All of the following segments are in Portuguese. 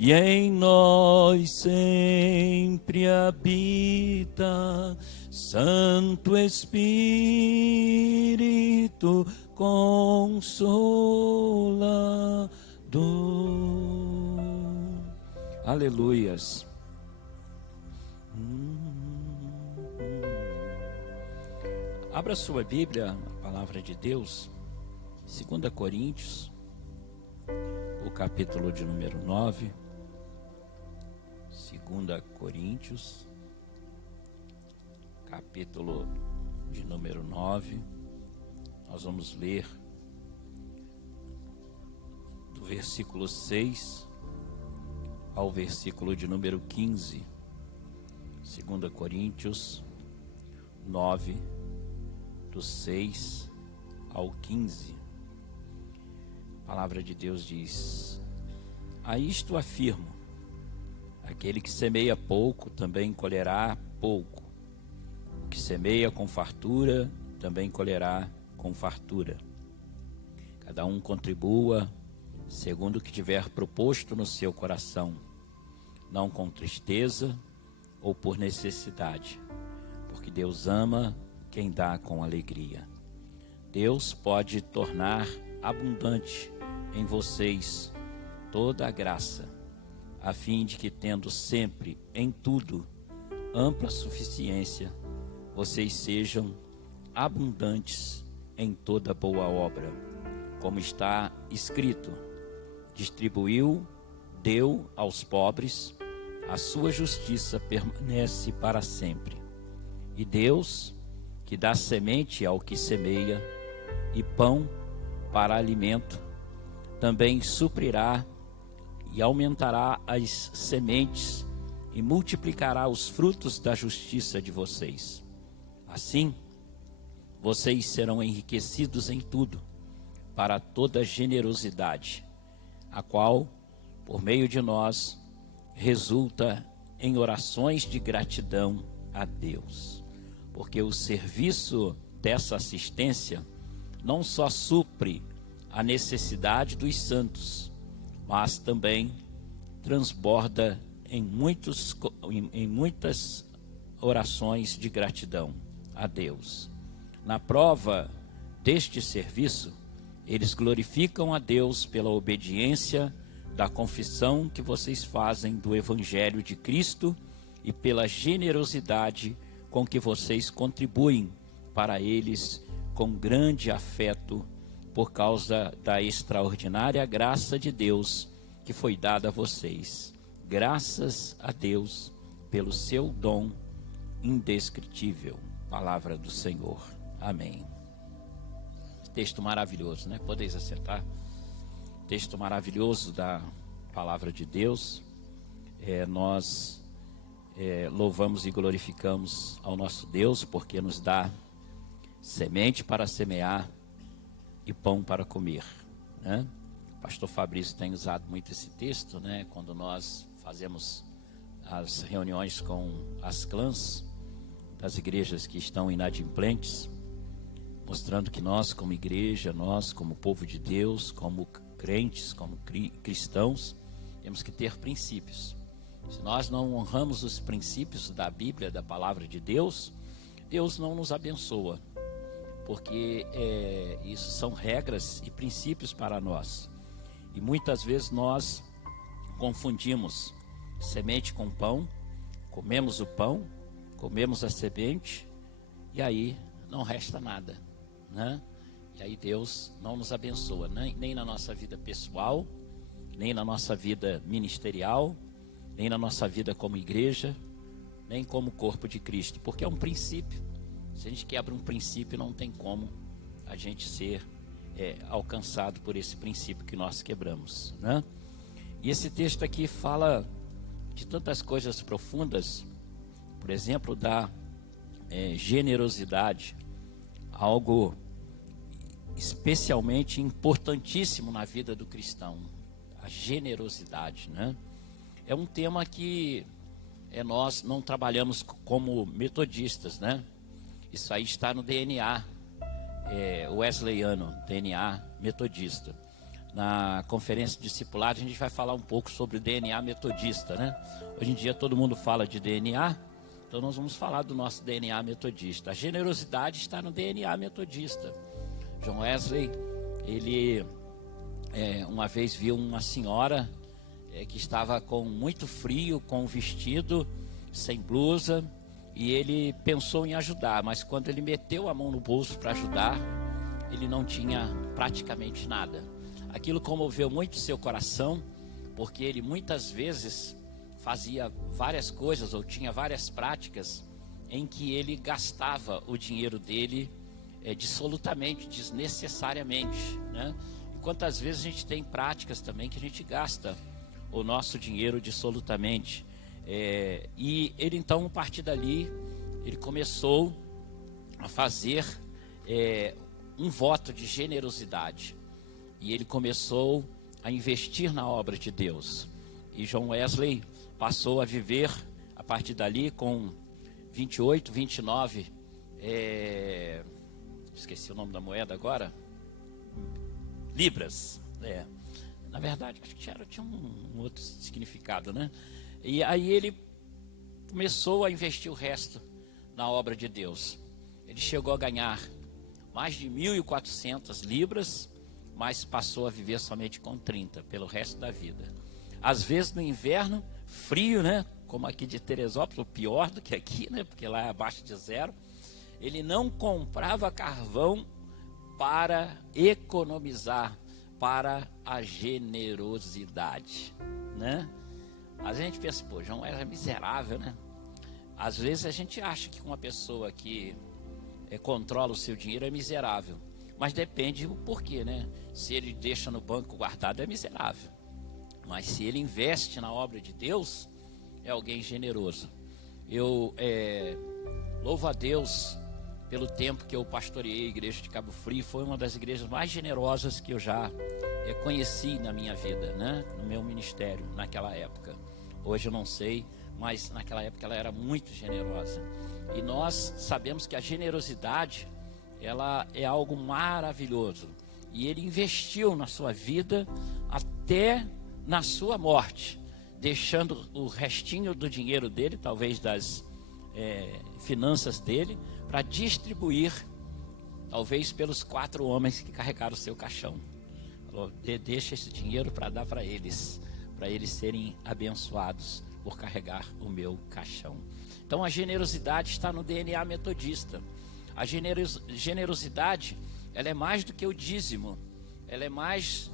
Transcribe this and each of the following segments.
e em nós sempre habita, Santo Espírito Consolador. Aleluias. Abra sua Bíblia, a palavra de Deus, 2 Coríntios, o capítulo de número 9. 2 Coríntios, capítulo de número 9. Nós vamos ler do versículo 6 ao versículo de número 15. 2 Coríntios 9, do 6 ao 15. A palavra de Deus diz: a isto afirmo, aquele que semeia pouco também colherá pouco, o que semeia com fartura também colherá com fartura. Cada um contribua segundo o que tiver proposto no seu coração, não com tristeza ou por necessidade, porque Deus ama quem dá com alegria. Deus pode tornar abundante em vocês toda a graça, a fim de que, tendo sempre em tudo ampla suficiência, vocês sejam abundantes em toda boa obra. Como está escrito: distribuiu, deu aos pobres, a sua justiça permanece para sempre. E Deus, que dá semente ao que semeia e pão para alimento, também suprirá e aumentará as sementes e multiplicará os frutos da justiça de vocês. Assim, vocês serão enriquecidos em tudo, para toda generosidade, a qual, por meio de nós, resulta em orações de gratidão a Deus. Porque o serviço dessa assistência não só supre a necessidade dos santos, mas também transborda em muitas orações de gratidão a Deus. Na prova deste serviço, eles glorificam a Deus pela obediência da confissão que vocês fazem do Evangelho de Cristo e pela generosidade com que vocês contribuem para eles com grande afeto, por causa da extraordinária graça de Deus que foi dada a vocês. Graças a Deus pelo seu dom indescritível. Palavra do Senhor. Amém. Texto maravilhoso, né? Podeis assentar. Texto maravilhoso da palavra de Deus. Nós louvamos e glorificamos ao nosso Deus, porque nos dá semente para semear e pão para comer, né? O pastor Fabrício tem usado muito esse texto, né? Quando nós fazemos as reuniões com as clãs das igrejas que estão inadimplentes, mostrando que nós como igreja, nós como povo de Deus, como crentes, como cristãos, temos que ter princípios. Se nós não honramos os princípios da Bíblia, da palavra de Deus, Deus não nos abençoa, porque isso são regras e princípios para nós. E muitas vezes nós confundimos semente com pão, comemos o pão, comemos a semente, e aí não resta nada, né? E aí Deus não nos abençoa, nem na nossa vida pessoal, nem na nossa vida ministerial, nem na nossa vida como igreja, nem como corpo de Cristo, porque é um princípio. Se a gente quebra um princípio, não tem como a gente ser alcançado por esse princípio que nós quebramos, né? E esse texto aqui fala de tantas coisas profundas, por exemplo, da generosidade, algo especialmente importantíssimo na vida do cristão, a generosidade, né? É um tema que nós não trabalhamos como metodistas, né? Isso aí está no DNA wesleyano, DNA metodista. na conferência de discipulado, a gente vai falar um pouco sobre o DNA metodista, né? Hoje em dia todo mundo fala de DNA, então nós vamos falar do nosso DNA metodista. A generosidade está no DNA metodista. John Wesley, ele uma vez viu uma senhora que estava com muito frio, com um vestido, sem blusa, e ele pensou em ajudar, mas quando ele meteu a mão no bolso para ajudar, ele não tinha praticamente nada. Aquilo comoveu muito seu coração, porque ele muitas vezes fazia várias coisas ou tinha várias práticas em que ele gastava o dinheiro dele dissolutamente, desnecessariamente, né? E quantas vezes a gente tem práticas também que a gente gasta o nosso dinheiro dissolutamente. E ele então, a partir dali, ele começou a fazer um voto de generosidade. E ele começou a investir na obra de Deus. E John Wesley passou a viver, a partir dali, com 28, 29, esqueci o nome da moeda agora, libras. Na verdade, acho que tinha um outro significado, né? E aí ele começou a investir o resto na obra de Deus. Ele chegou a ganhar mais de 1.400 libras, mas passou a viver somente com 30 pelo resto da vida. Às vezes no inverno, frio, né? Como aqui de Teresópolis, pior do que aqui, né? Porque lá é abaixo de zero. Ele não comprava carvão para economizar, para a generosidade, né? Às vezes a gente pensa, pô, João era miserável, né? Às vezes a gente acha que uma pessoa que controla o seu dinheiro é miserável. Mas depende do porquê, né? Se ele deixa no banco guardado, é miserável. Mas se ele investe na obra de Deus, é alguém generoso. Eu louvo a Deus pelo tempo que eu pastoreei a igreja de Cabo Frio. Foi uma das igrejas mais generosas que eu já conheci na minha vida, né? No meu ministério, naquela época. Hoje eu não sei, mas naquela época ela era muito generosa. E nós sabemos que a generosidade, ela é algo maravilhoso. E ele investiu na sua vida até na sua morte, deixando o restinho do dinheiro dele, talvez das finanças dele, para distribuir, talvez pelos 4 homens que carregaram o seu caixão. Falou, deixa esse dinheiro para dar para eles serem abençoados por carregar o meu caixão. Então a generosidade está no DNA metodista. A generosidade, ela é mais do que o dízimo. Ela é mais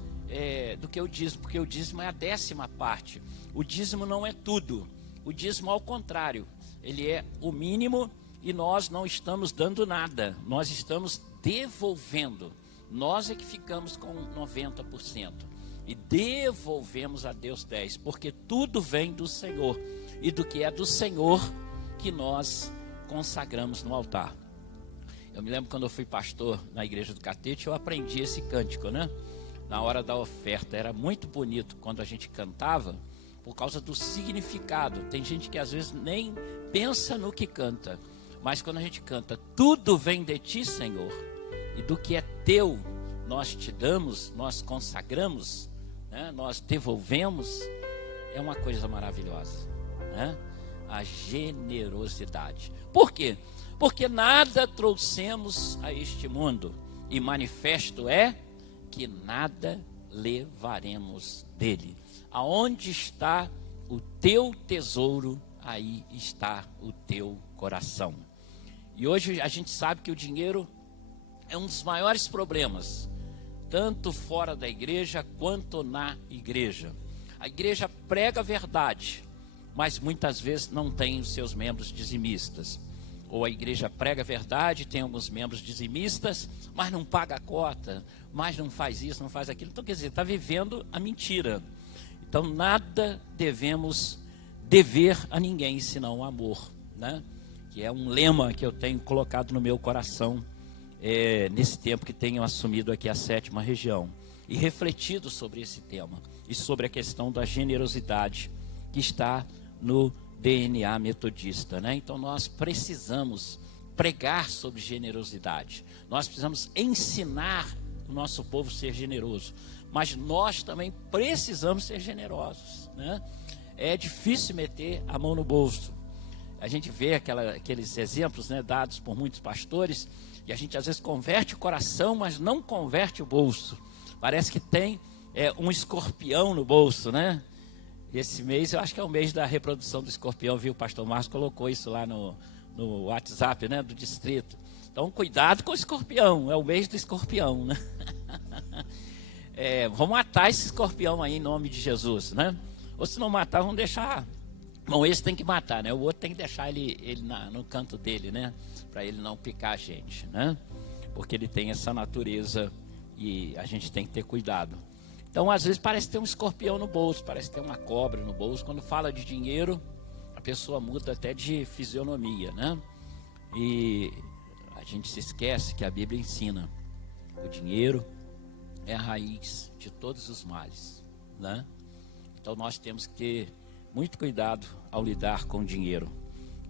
do que o dízimo, porque o dízimo é a 10ª parte. O dízimo não é tudo. O dízimo, ao contrário, ele é o mínimo e nós não estamos dando nada. Nós estamos devolvendo. Nós é que ficamos com 90% e devolvemos a Deus 10%, porque tudo vem do Senhor. E do que é do Senhor que nós consagramos no altar. Eu me lembro quando eu fui pastor na igreja do Catete, eu aprendi esse cântico, né? Na hora da oferta, era muito bonito quando a gente cantava, por causa do significado. Tem gente que às vezes nem pensa no que canta, mas quando a gente canta, tudo vem de ti, Senhor, e do que é teu, nós te damos, nós consagramos, né? Nós devolvemos, é uma coisa maravilhosa, né? A generosidade. Por quê? Porque nada trouxemos a este mundo, e manifesto é que nada levaremos dele. Aonde está o teu tesouro, aí está o teu coração. E hoje a gente sabe que o dinheiro é um dos maiores problemas, tanto fora da igreja quanto na igreja. A igreja prega a verdade, mas muitas vezes não tem os seus membros dizimistas. Ou a igreja prega a verdade, tem alguns membros dizimistas, mas não paga a cota, mas não faz isso, não faz aquilo. Então, quer dizer, está vivendo a mentira. Então, nada devemos dever a ninguém, senão o amor, né? Que é um lema que eu tenho colocado no meu coração nesse tempo que tenho assumido aqui a 7ª região. E refletido sobre esse tema e sobre a questão da generosidade que está no DNA metodista, né? Então nós precisamos pregar sobre generosidade. Nós precisamos ensinar o nosso povo a ser generoso. mas nós também precisamos ser generosos, né? É difícil meter a mão no bolso. A gente vê aqueles exemplos, né, dados por muitos pastores, e a gente às vezes converte o coração, mas não converte o bolso. Parece que tem um escorpião no bolso, né? Esse mês, eu acho que é o mês da reprodução do escorpião, viu? O pastor Márcio colocou isso lá no WhatsApp, né, do distrito. Então, cuidado com o escorpião, é o mês do escorpião, né? Vamos matar esse escorpião aí em nome de Jesus, né? Ou se não matar, vamos deixar. Bom, esse tem que matar, né? O outro tem que deixar ele no canto dele, né? Para ele não picar a gente, né? Porque ele tem essa natureza e a gente tem que ter cuidado. Então, às vezes parece ter um escorpião no bolso, parece ter uma cobra no bolso. Quando fala de dinheiro, a pessoa muda até de fisionomia, né? E a gente se esquece que a Bíblia ensina: o dinheiro é a raiz de todos os males, né? Então nós temos que ter muito cuidado ao lidar com o dinheiro.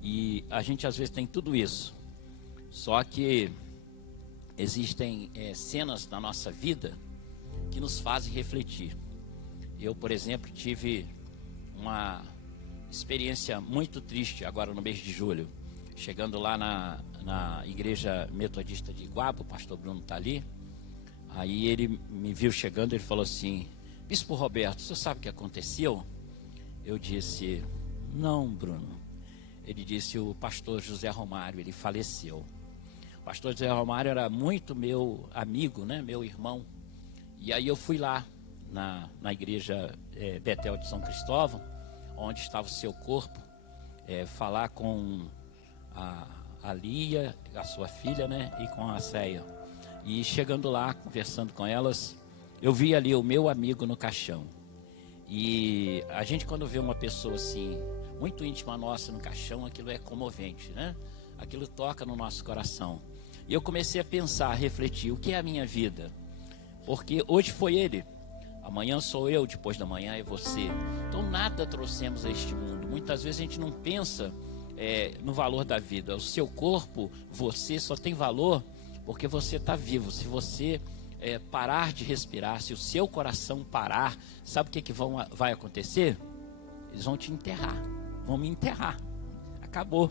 E a gente às vezes tem tudo isso, só que existem cenas na nossa vida que nos fazem refletir. Eu, por exemplo, tive uma experiência muito triste agora no mês de julho. Chegando lá na igreja metodista de Iguaba, o pastor Bruno está ali. Aí ele me viu chegando, ele falou assim: Bispo Roberto, você sabe o que aconteceu? Eu disse: não, Bruno. Ele disse: o pastor José Romário, ele faleceu. O pastor José Romário era muito meu amigo, né, meu irmão. E aí eu fui lá na igreja Betel de São Cristóvão, onde estava o seu corpo, falar com a Lia, a sua filha, né, e com a Céia. E chegando lá, conversando com elas, eu vi ali o meu amigo no caixão. E a gente, quando vê uma pessoa assim, muito íntima nossa no caixão, aquilo é comovente, né? Aquilo toca no nosso coração. E eu comecei a pensar, a refletir: o que é a minha vida? Porque hoje foi ele, amanhã sou eu, depois da manhã é você. Então nada trouxemos a este mundo. Muitas vezes a gente não pensa no valor da vida. O seu corpo, você só tem valor porque você está vivo. Se você parar de respirar, se o seu coração parar, sabe o que vai acontecer? Eles vão te enterrar, vão me enterrar. Acabou.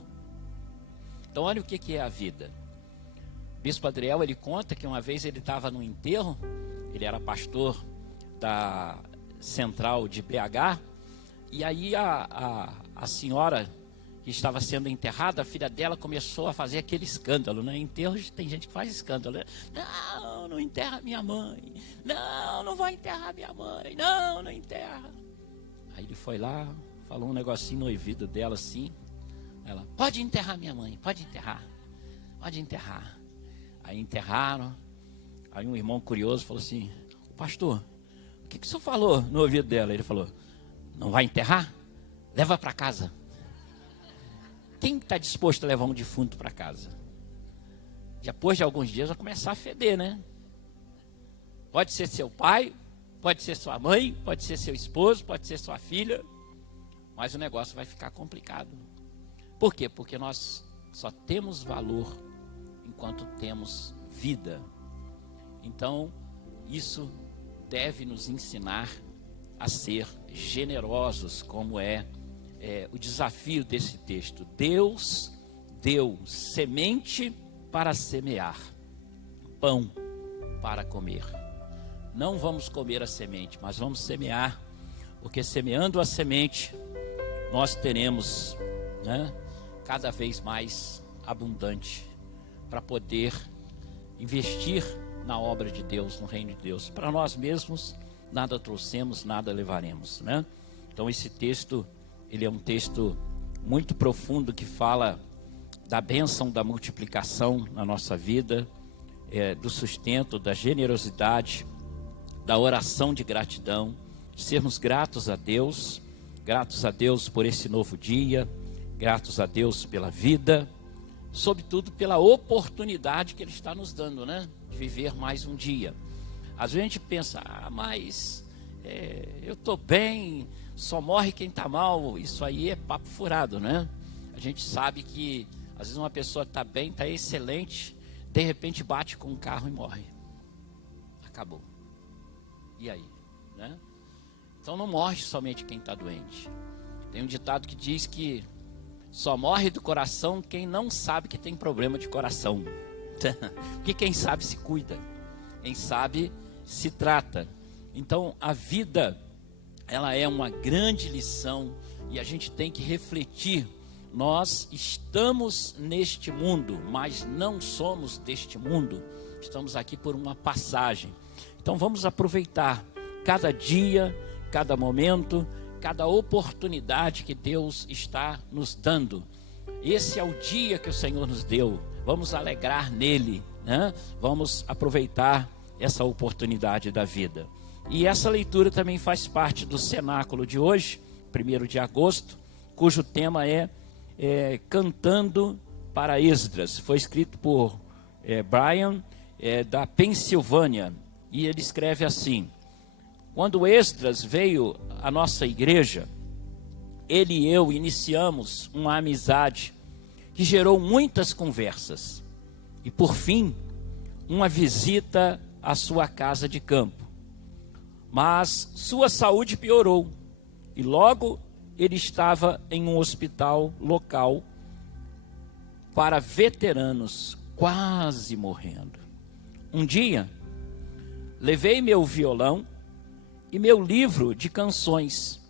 Então olha o que é a vida. Bispo Adriel, ele conta que uma vez ele estava no enterro, ele era pastor da central de BH, e aí a senhora que estava sendo enterrada, a filha dela começou a fazer aquele escândalo, né? Em enterros tem gente que faz escândalo, né? Não enterra minha mãe, não vai enterrar minha mãe, não enterra. Aí ele foi lá, falou um negocinho no ouvido dela assim, ela: pode enterrar minha mãe, pode enterrar. Aí enterraram. Aí um irmão curioso falou assim: pastor, o que o senhor falou no ouvido dela? Ele falou: não vai enterrar? Leva para casa. Quem está disposto a levar um defunto para casa? Depois de alguns dias vai começar a feder, né? Pode ser seu pai, pode ser sua mãe, pode ser seu esposo, pode ser sua filha, mas o negócio vai ficar complicado. Por quê? Porque nós só temos valor enquanto temos vida. Então, isso deve nos ensinar a ser generosos, como é o desafio desse texto. Deus deu semente para semear, pão para comer. Não vamos comer a semente, mas vamos semear, porque semeando a semente, nós teremos, né, cada vez mais abundante, para poder investir na obra de Deus, no reino de Deus. Para nós mesmos, nada trouxemos, nada levaremos, né? Então esse texto, ele é um texto muito profundo, que fala da bênção da multiplicação na nossa vida, do sustento, da generosidade, da oração de gratidão, de sermos gratos a Deus por esse novo dia, gratos a Deus pela vida, sobretudo pela oportunidade que Ele está nos dando, né? De viver mais um dia. Às vezes a gente pensa: mas eu estou bem, só morre quem está mal. Isso aí é papo furado, né? A gente sabe que às vezes uma pessoa está bem, está excelente, de repente bate com um carro e morre. Acabou. E aí? Né? Então não morre somente quem está doente. Tem um ditado que diz que só morre do coração quem não sabe que tem problema de coração. Porque quem sabe se cuida, quem sabe se trata. Então a vida, ela é uma grande lição e a gente tem que refletir. Nós estamos neste mundo, mas não somos deste mundo. Estamos aqui por uma passagem. Então vamos aproveitar cada dia, cada momento, cada oportunidade que Deus está nos dando. Esse é o dia que o Senhor nos deu. Vamos alegrar nele, né? Vamos aproveitar essa oportunidade da vida. E essa leitura também faz parte do cenáculo de hoje, 1º de agosto, cujo tema é Cantando para Esdras. Foi escrito por Brian, da Pensilvânia, e ele escreve assim: quando Esdras veio à nossa igreja, ele e eu iniciamos uma amizade que gerou muitas conversas e, por fim, uma visita à sua casa de campo. Mas sua saúde piorou e logo ele estava em um hospital local para veteranos, quase morrendo. Um dia, levei meu violão e meu livro de canções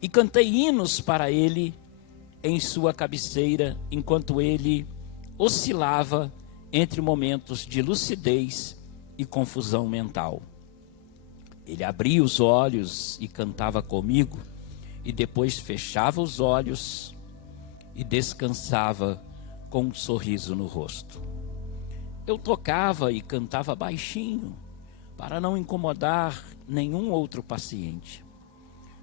e cantei hinos para ele em sua cabeceira, enquanto ele oscilava entre momentos de lucidez e confusão mental. Ele abria os olhos e cantava comigo, e depois fechava os olhos e descansava com um sorriso no rosto. Eu tocava e cantava baixinho, para não incomodar nenhum outro paciente.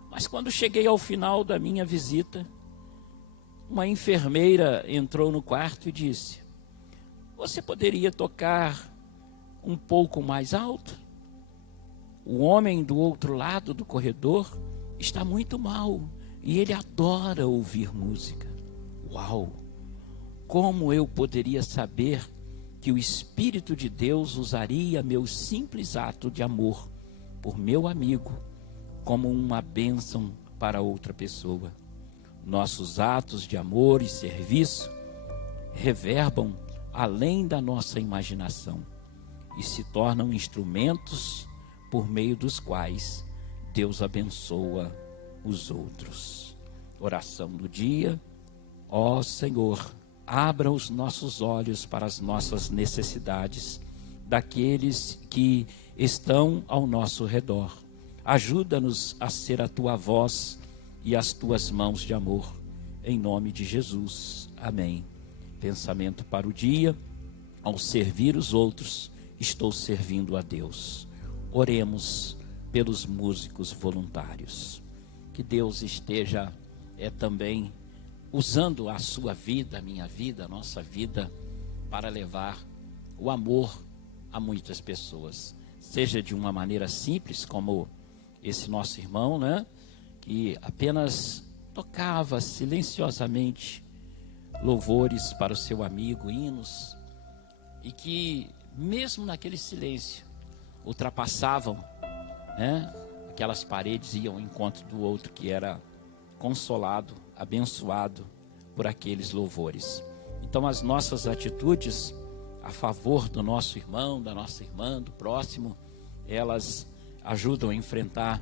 Mas quando cheguei ao final da minha visita, uma enfermeira entrou no quarto e disse: você poderia tocar um pouco mais alto? O homem do outro lado do corredor está muito mal e ele adora ouvir música. Uau! Como eu poderia saber que o Espírito de Deus usaria meu simples ato de amor por meu amigo como uma bênção para outra pessoa? Nossos atos de amor e serviço reverbam além da nossa imaginação e se tornam instrumentos por meio dos quais Deus abençoa os outros. Oração do dia. Ó Senhor, abra os nossos olhos para as nossas necessidades daqueles que estão ao nosso redor. Ajuda-nos a ser a tua voz e as tuas mãos de amor. Em nome de Jesus. Amém. Pensamento para o dia. Ao servir os outros, estou servindo a Deus. Oremos pelos músicos voluntários. Que Deus esteja também usando a sua vida, a minha vida, a nossa vida, para levar o amor a muitas pessoas. Seja de uma maneira simples, como esse nosso irmão, né? Que apenas tocava silenciosamente louvores para o seu amigo, hinos, e que mesmo naquele silêncio ultrapassavam, né, aquelas paredes, iam ao encontro do outro que era consolado, abençoado por aqueles louvores. Então as nossas atitudes a favor do nosso irmão, da nossa irmã, do próximo, elas ajudam a enfrentar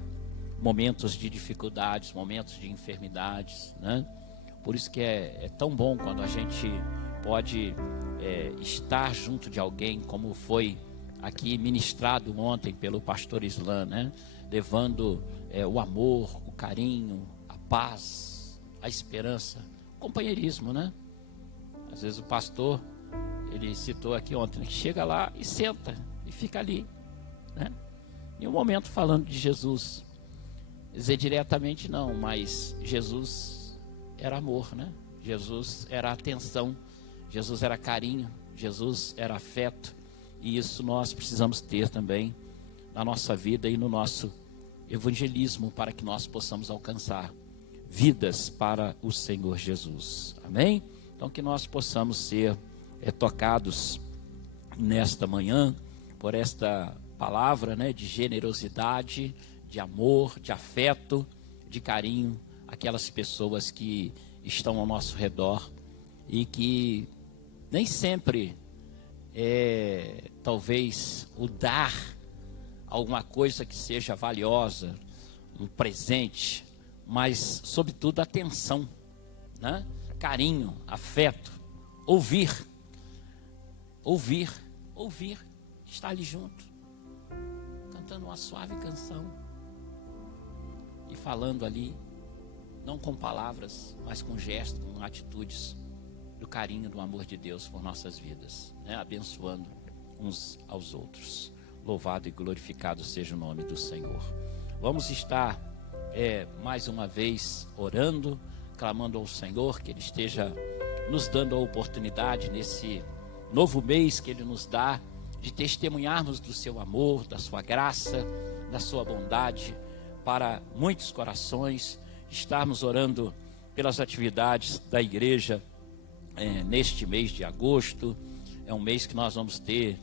momentos de dificuldades, momentos de enfermidades, né? Por isso que é tão bom quando a gente pode estar junto de alguém, como foi aqui ministrado ontem pelo pastor Islan, né? Levando o amor, o carinho, a paz, a esperança, o companheirismo, né? Às vezes o pastor, ele citou aqui ontem, né, que chega lá e senta e fica ali, né? Em um momento falando de Jesus, dizer diretamente não, mas Jesus era amor, né? Jesus era atenção, Jesus era carinho, Jesus era afeto, e isso nós precisamos ter também na nossa vida e no nosso evangelismo, para que nós possamos alcançar vidas para o Senhor Jesus. Amém? Então que nós possamos ser tocados nesta manhã por palavra, né, de generosidade, de amor, de afeto, de carinho, aquelas pessoas que estão ao nosso redor e que nem sempre talvez o dar alguma coisa que seja valiosa, um presente, mas sobretudo atenção, né? Carinho, afeto, ouvir, estar ali junto, cantando uma suave canção e falando ali, não com palavras, mas com gestos, com atitudes do carinho, do amor de Deus por nossas vidas, né? Abençoando uns aos outros. Louvado e glorificado seja o nome do Senhor. Vamos estar mais uma vez orando, clamando ao Senhor que Ele esteja nos dando a oportunidade nesse novo mês que Ele nos dá de testemunharmos do seu amor, da sua graça, da sua bondade para muitos corações. Estarmos orando pelas atividades da igreja neste mês de agosto. É um mês que nós vamos ter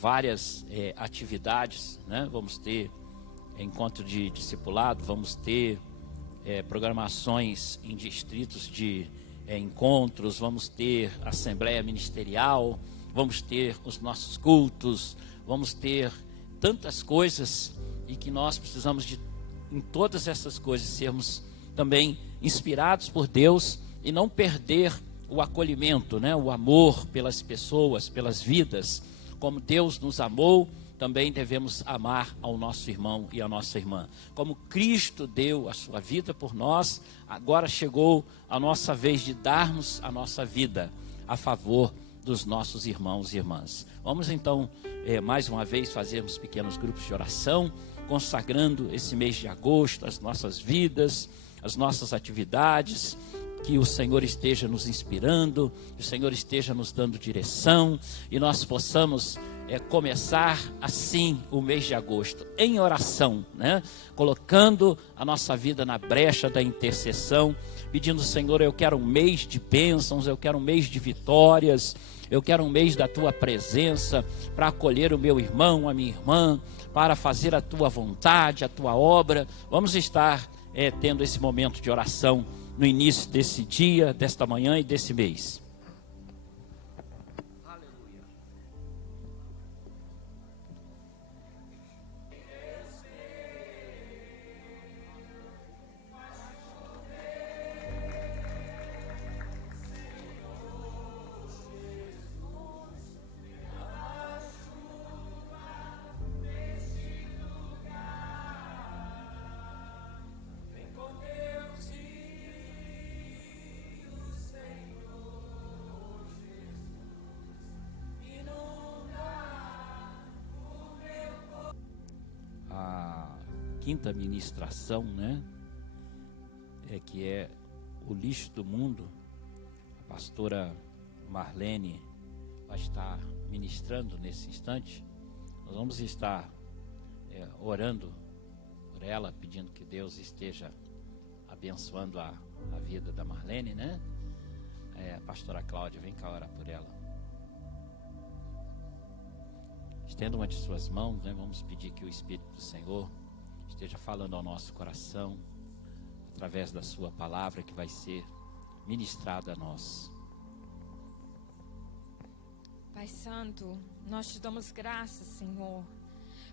várias atividades, né? Vamos ter encontro de discipulado, vamos ter programações em distritos de encontros, vamos ter assembleia ministerial, vamos ter os nossos cultos, vamos ter tantas coisas e que nós precisamos em todas essas coisas sermos também inspirados por Deus e não perder o acolhimento, né? O amor pelas pessoas, pelas vidas. Como Deus nos amou, também devemos amar ao nosso irmão e à nossa irmã. Como Cristo deu a sua vida por nós, agora chegou a nossa vez de darmos a nossa vida a favor dos nossos irmãos e irmãs. Vamos então, mais uma vez, fazermos pequenos grupos de oração, consagrando esse mês de agosto, as nossas vidas, as nossas atividades, que o Senhor esteja nos inspirando, que o Senhor esteja nos dando direção e nós possamos começar assim o mês de agosto, em oração, né? Colocando a nossa vida na brecha da intercessão, pedindo, Senhor, eu quero um mês de bênçãos, eu quero um mês de vitórias, eu quero um mês da Tua presença, para acolher o meu irmão, a minha irmã, para fazer a Tua vontade, a Tua obra. Vamos estar tendo esse momento de oração no início desse dia, desta manhã e desse mês. Quinta ministração, né? Que é o lixo do mundo. A pastora Marlene vai estar ministrando nesse instante. Nós vamos estar orando por ela, pedindo que Deus esteja abençoando a vida da Marlene, né? A pastora Cláudia, vem cá orar por ela. Estenda uma de suas mãos, né? Vamos pedir que o Espírito do Senhor esteja falando ao nosso coração, através da sua palavra que vai ser ministrada a nós. Pai Santo, nós te damos graças, Senhor,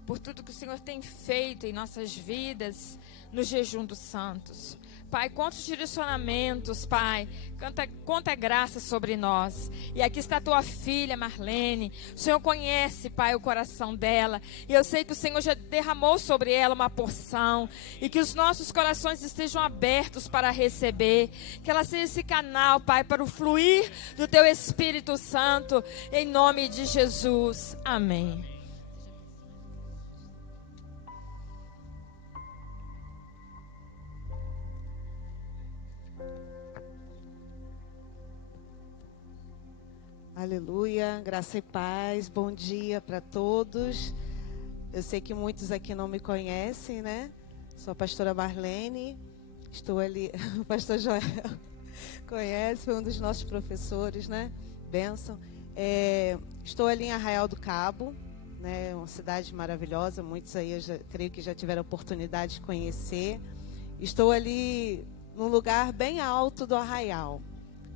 por tudo que o Senhor tem feito em nossas vidas no jejum dos santos. Pai, quantos direcionamentos, Pai, quanta graça sobre nós. E aqui está a tua filha, Marlene. O Senhor conhece, Pai, o coração dela. E eu sei que o Senhor já derramou sobre ela uma porção. E que os nossos corações estejam abertos para receber. Que ela seja esse canal, Pai, para o fluir do teu Espírito Santo. Em nome de Jesus. Amém. Aleluia, graça e paz, bom dia para todos. Eu sei que muitos aqui não me conhecem, né? Sou a pastora Marlene, estou ali, o pastor Joel conhece, foi um dos nossos professores, né? Bênção. Estou ali em Arraial do Cabo, né? Uma cidade maravilhosa, muitos aí eu creio que já tiveram a oportunidade de conhecer. Estou ali num lugar bem alto do Arraial.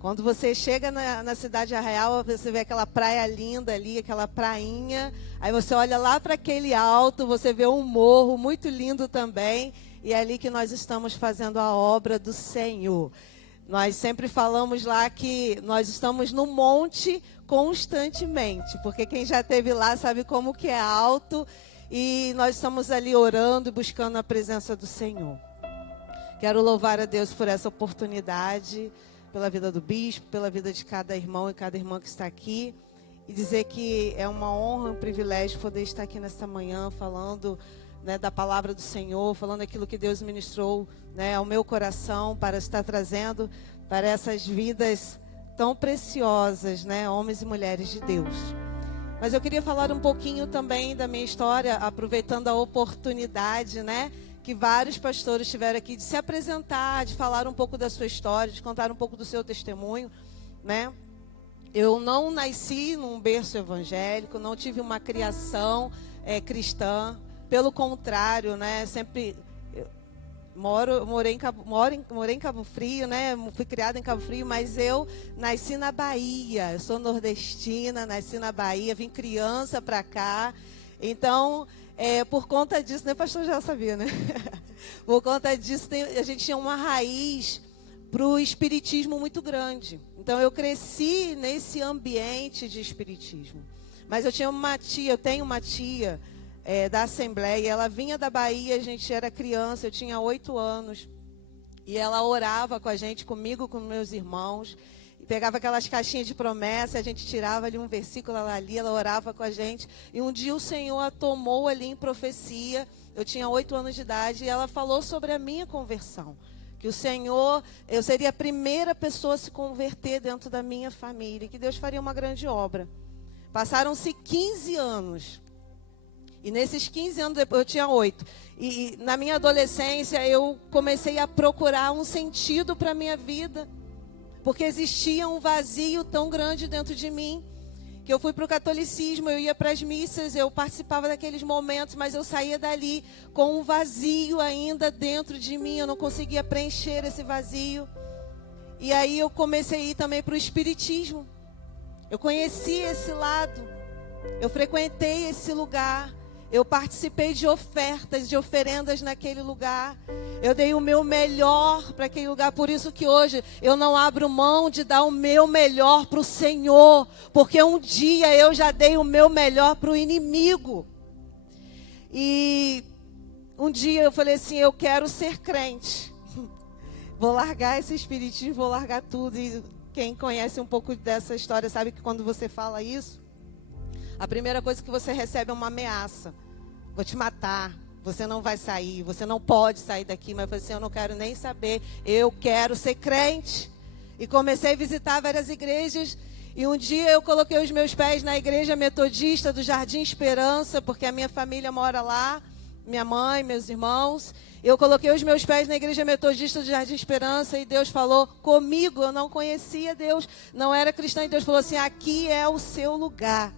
Quando você chega na cidade de Arraial, você vê aquela praia linda ali, aquela prainha. Aí você olha lá para aquele alto, você vê um morro muito lindo também. E é ali que nós estamos fazendo a obra do Senhor. Nós sempre falamos lá que nós estamos no monte constantemente, porque quem já esteve lá sabe como que é alto. E nós estamos ali orando e buscando a presença do Senhor. Quero louvar a Deus por essa oportunidade, pela vida do bispo, pela vida de cada irmão e cada irmã que está aqui. E dizer que é uma honra, um privilégio poder estar aqui nesta manhã falando, né, da palavra do Senhor, falando aquilo que Deus ministrou, né, ao meu coração para estar trazendo para essas vidas tão preciosas, né, homens e mulheres de Deus. Mas eu queria falar um pouquinho também da minha história, aproveitando a oportunidade, né, que vários pastores tiveram aqui de se apresentar, de falar um pouco da sua história, de contar um pouco do seu testemunho, né? Eu não nasci num berço evangélico, não tive uma criação cristã, pelo contrário, né? Sempre morei em Cabo Frio, né? Fui criada em Cabo Frio, mas eu nasci na Bahia. Eu sou nordestina, nasci na Bahia, vim criança para cá. Então, por conta disso, né, pastor, já sabia, né? Por conta disso, a gente tinha uma raiz para o espiritismo muito grande. Então, eu cresci nesse ambiente de espiritismo. Mas eu tenho uma tia da Assembleia, ela vinha da Bahia, a gente era criança, eu tinha 8 anos. E ela orava com a gente, comigo, com meus irmãos. Pegava aquelas caixinhas de promessa, a gente tirava ali um versículo, ela lia, ela orava com a gente. E um dia o Senhor a tomou ali em profecia. Eu tinha 8 anos de idade e ela falou sobre a minha conversão. Que o Senhor, eu seria a primeira pessoa a se converter dentro da minha família. E que Deus faria uma grande obra. Passaram-se 15 anos. E nesses 15 anos, eu tinha 8. E na minha adolescência, eu comecei a procurar um sentido para a minha vida. Porque existia um vazio tão grande dentro de mim, que eu fui para o catolicismo, eu ia para as missas, eu participava daqueles momentos, mas eu saía dali com um vazio ainda dentro de mim, eu não conseguia preencher esse vazio. E aí eu comecei a ir também para o espiritismo. Eu conheci esse lado, eu frequentei esse lugar. Eu participei de ofertas, de oferendas naquele lugar. Eu dei o meu melhor para aquele lugar. Por isso que hoje eu não abro mão de dar o meu melhor para o Senhor. Porque um dia eu já dei o meu melhor para o inimigo. E um dia eu falei assim, eu quero ser crente. Vou largar esse espiritismo, vou largar tudo. E quem conhece um pouco dessa história sabe que quando você fala isso, a primeira coisa que você recebe é uma ameaça. Vou te matar, você não vai sair, você não pode sair daqui. Mas eu falei assim, eu não quero nem saber, eu quero ser crente. E comecei a visitar várias igrejas. E um dia eu coloquei os meus pés na igreja metodista do Jardim Esperança, porque a minha família mora lá, minha mãe, meus irmãos. Eu coloquei os meus pés na igreja metodista do Jardim Esperança e Deus falou comigo. Eu não conhecia Deus, não era cristã. E Deus falou assim, aqui é o seu lugar.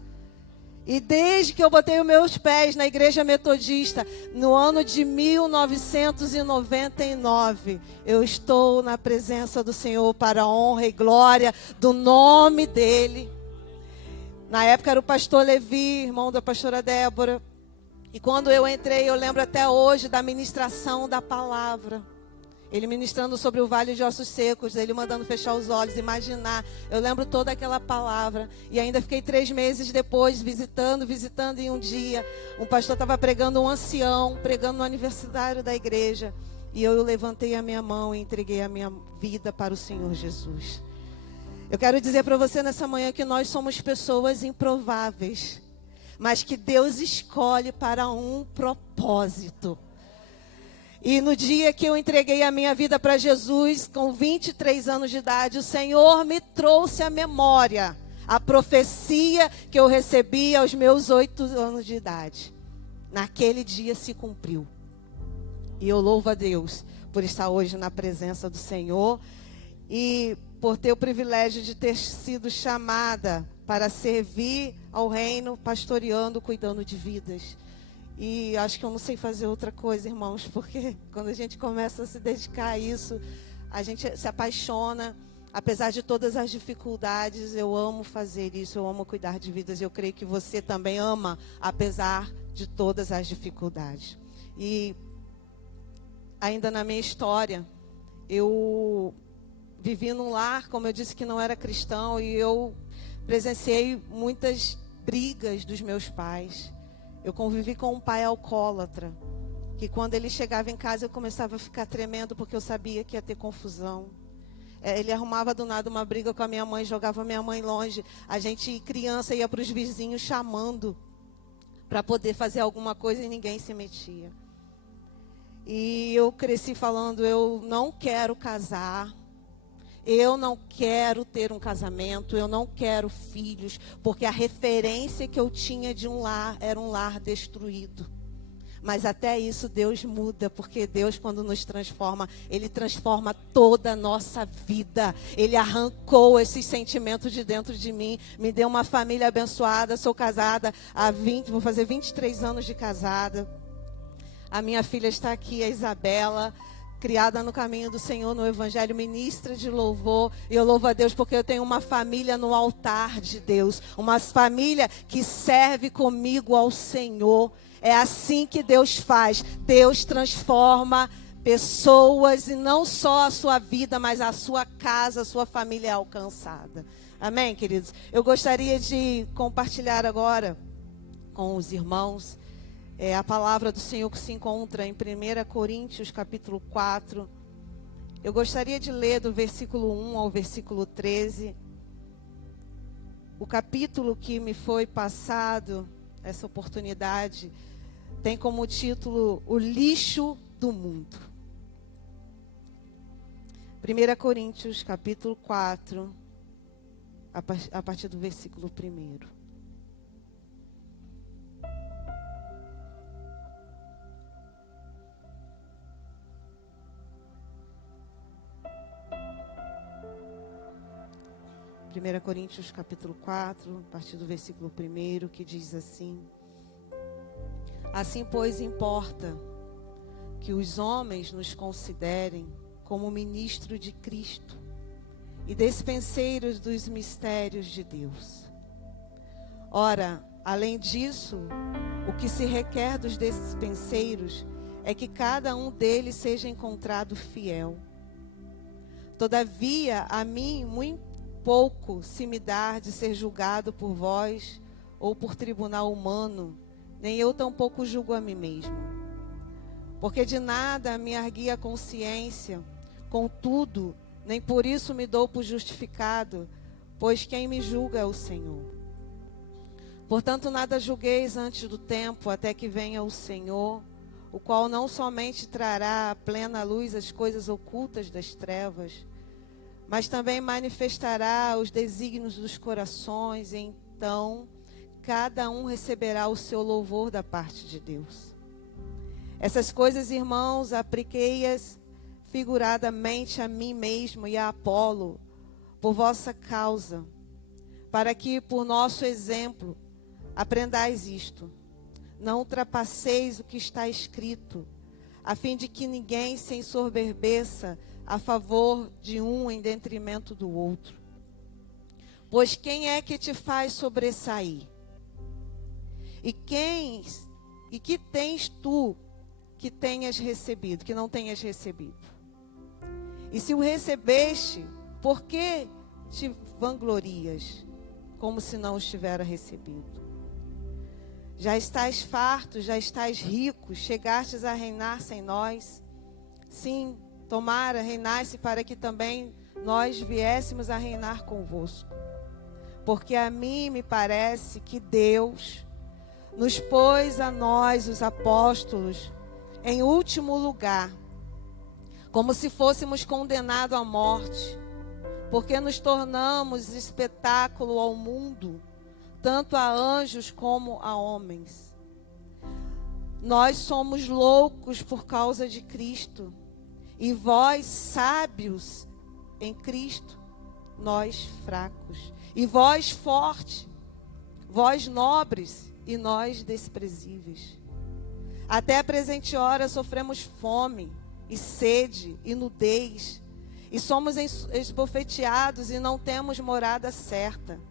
E desde que eu botei os meus pés na igreja metodista, no ano de 1999, eu estou na presença do Senhor para a honra e glória do nome dEle. Na época era o pastor Levi, irmão da pastora Débora. E quando eu entrei, eu lembro até hoje da ministração da palavra. Ele ministrando sobre o vale de ossos secos, ele mandando fechar os olhos, imaginar. Eu lembro toda aquela palavra. E ainda fiquei 3 meses depois visitando. E um dia, um pastor estava pregando, um ancião, pregando no aniversário da igreja. E eu levantei a minha mão e entreguei a minha vida para o Senhor Jesus. Eu quero dizer para você nessa manhã que nós somos pessoas improváveis, mas que Deus escolhe para um propósito. E no dia que eu entreguei a minha vida para Jesus, com 23 anos de idade, o Senhor me trouxe à memória a profecia que eu recebi aos meus 8 anos de idade. Naquele dia se cumpriu. E eu louvo a Deus por estar hoje na presença do Senhor e por ter o privilégio de ter sido chamada para servir ao reino, pastoreando, cuidando de vidas. E acho que eu não sei fazer outra coisa, irmãos, porque quando a gente começa a se dedicar a isso, a gente se apaixona. Apesar de todas as dificuldades, eu amo fazer isso, eu amo cuidar de vidas. Eu creio que você também ama, apesar de todas as dificuldades. E ainda na minha história, eu vivi num lar, como eu disse, que não era cristão, e eu presenciei muitas brigas dos meus pais. Eu convivi com um pai alcoólatra, que quando ele chegava em casa eu começava a ficar tremendo, porque eu sabia que ia ter confusão. Ele arrumava do nada uma briga com a minha mãe, jogava a minha mãe longe. A gente, criança, ia para os vizinhos chamando para poder fazer alguma coisa e ninguém se metia. E eu cresci falando, eu não quero casar, eu não quero ter um casamento, eu não quero filhos, porque a referência que eu tinha de um lar era um lar destruído. Mas até isso Deus muda, porque Deus, quando nos transforma, Ele transforma toda a nossa vida. Ele arrancou esses sentimentos de dentro de mim, me deu uma família abençoada. Sou casada há vou fazer 23 anos de casada. A minha filha está aqui, a Isabela, criada no caminho do Senhor, no Evangelho, ministra de louvor. E eu louvo a Deus porque eu tenho uma família no altar de Deus, uma família que serve comigo ao Senhor. É assim que Deus faz. Deus transforma pessoas, e não só a sua vida, mas a sua casa, a sua família é alcançada. Amém, queridos? Eu gostaria de compartilhar agora com os irmãos a palavra do Senhor que se encontra em 1 Coríntios, capítulo 4. Eu gostaria de ler do versículo 1 ao versículo 13. O capítulo que me foi passado, essa oportunidade, tem como título O Lixo do Mundo. 1 Coríntios, capítulo 4, a partir do versículo 1. Primeira Coríntios, capítulo 4, a partir do versículo 1, que diz assim: Assim, pois, importa que os homens nos considerem como ministro de Cristo e despenseiros dos mistérios de Deus. Ora, além disso, o que se requer dos despenseiros é que cada um deles seja encontrado fiel. Todavia, a mim muito pouco se me dá de ser julgado por vós ou por tribunal humano, nem eu tampouco julgo a mim mesmo. Porque de nada me arguia a consciência, contudo, nem por isso me dou por justificado, pois quem me julga é o Senhor. Portanto, nada julgueis antes do tempo, até que venha o Senhor, o qual não somente trará à plena luz as coisas ocultas das trevas, mas também manifestará os desígnios dos corações, e então cada um receberá o seu louvor da parte de Deus. Essas coisas, irmãos, apliquei-as figuradamente a mim mesmo e a Apolo, por vossa causa, para que, por nosso exemplo, aprendais isto. Não ultrapasseis o que está escrito, a fim de que ninguém se ensoberbeça a favor de um em detrimento do outro. Pois quem é que te faz sobressair? E que tens tu que tenhas recebido, que não tenhas recebido? E se o recebeste, por que te vanglorias, como se não os tivera recebido? Já estás farto, já estás rico, chegastes a reinar sem nós? Sim, tomara, reinasse para que também nós viéssemos a reinar convosco. Porque a mim me parece que Deus nos pôs a nós, os apóstolos, em último lugar, como se fôssemos condenados à morte, porque nos tornamos espetáculo ao mundo, tanto a anjos como a homens. Nós somos loucos por causa de Cristo, e vós, sábios em Cristo, nós fracos. E vós, fortes, vós nobres e nós desprezíveis. Até a presente hora sofremos fome e sede e nudez, e somos esbofeteados e não temos morada certa.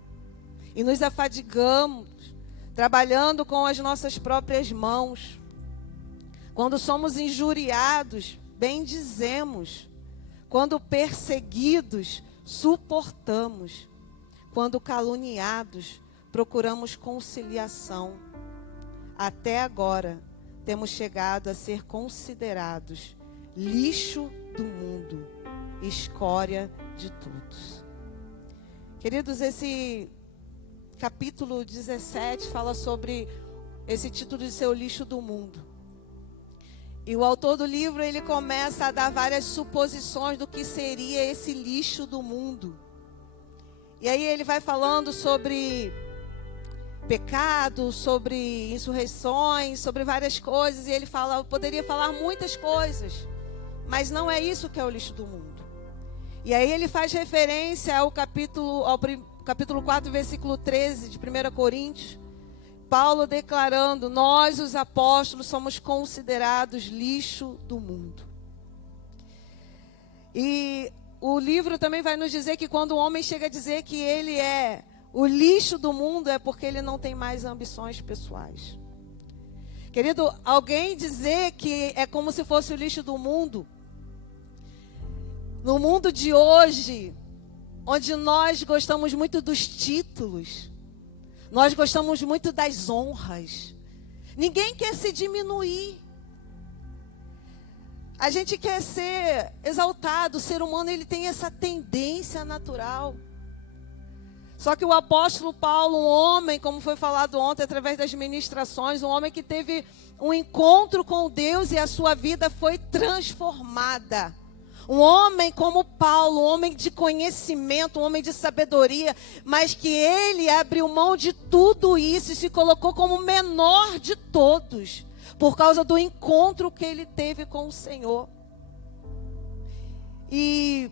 E nos afadigamos, trabalhando com as nossas próprias mãos. Quando somos injuriados, bendizemos. Quando perseguidos, suportamos. Quando caluniados, procuramos conciliação. Até agora, temos chegado a ser considerados lixo do mundo, escória de todos. Queridos, esse capítulo 17 fala sobre esse título de ser o lixo do mundo. E o autor do livro, ele começa a dar várias suposições do que seria esse lixo do mundo. E aí ele vai falando sobre pecado, sobre insurreições, sobre várias coisas. E ele fala, poderia falar muitas coisas, mas não é isso que é o lixo do mundo. E aí ele faz referência ao capítulo 4, versículo 13 de 1 Coríntios. Paulo declarando, nós os apóstolos somos considerados lixo do mundo. E o livro também vai nos dizer que quando o homem chega a dizer que ele é o lixo do mundo, é porque ele não tem mais ambições pessoais. Querido, alguém dizer que é como se fosse o lixo do mundo, no mundo de hoje, onde nós gostamos muito dos títulos, nós gostamos muito das honras, ninguém quer se diminuir. A gente quer ser exaltado, o ser humano ele tem essa tendência natural. Só que o apóstolo Paulo, um homem, como foi falado ontem através das ministrações, um homem que teve um encontro com Deus e a sua vida foi transformada. Um homem como Paulo, um homem de conhecimento, um homem de sabedoria, mas que ele abriu mão de tudo isso e se colocou como o menor de todos, por causa do encontro que ele teve com o Senhor. E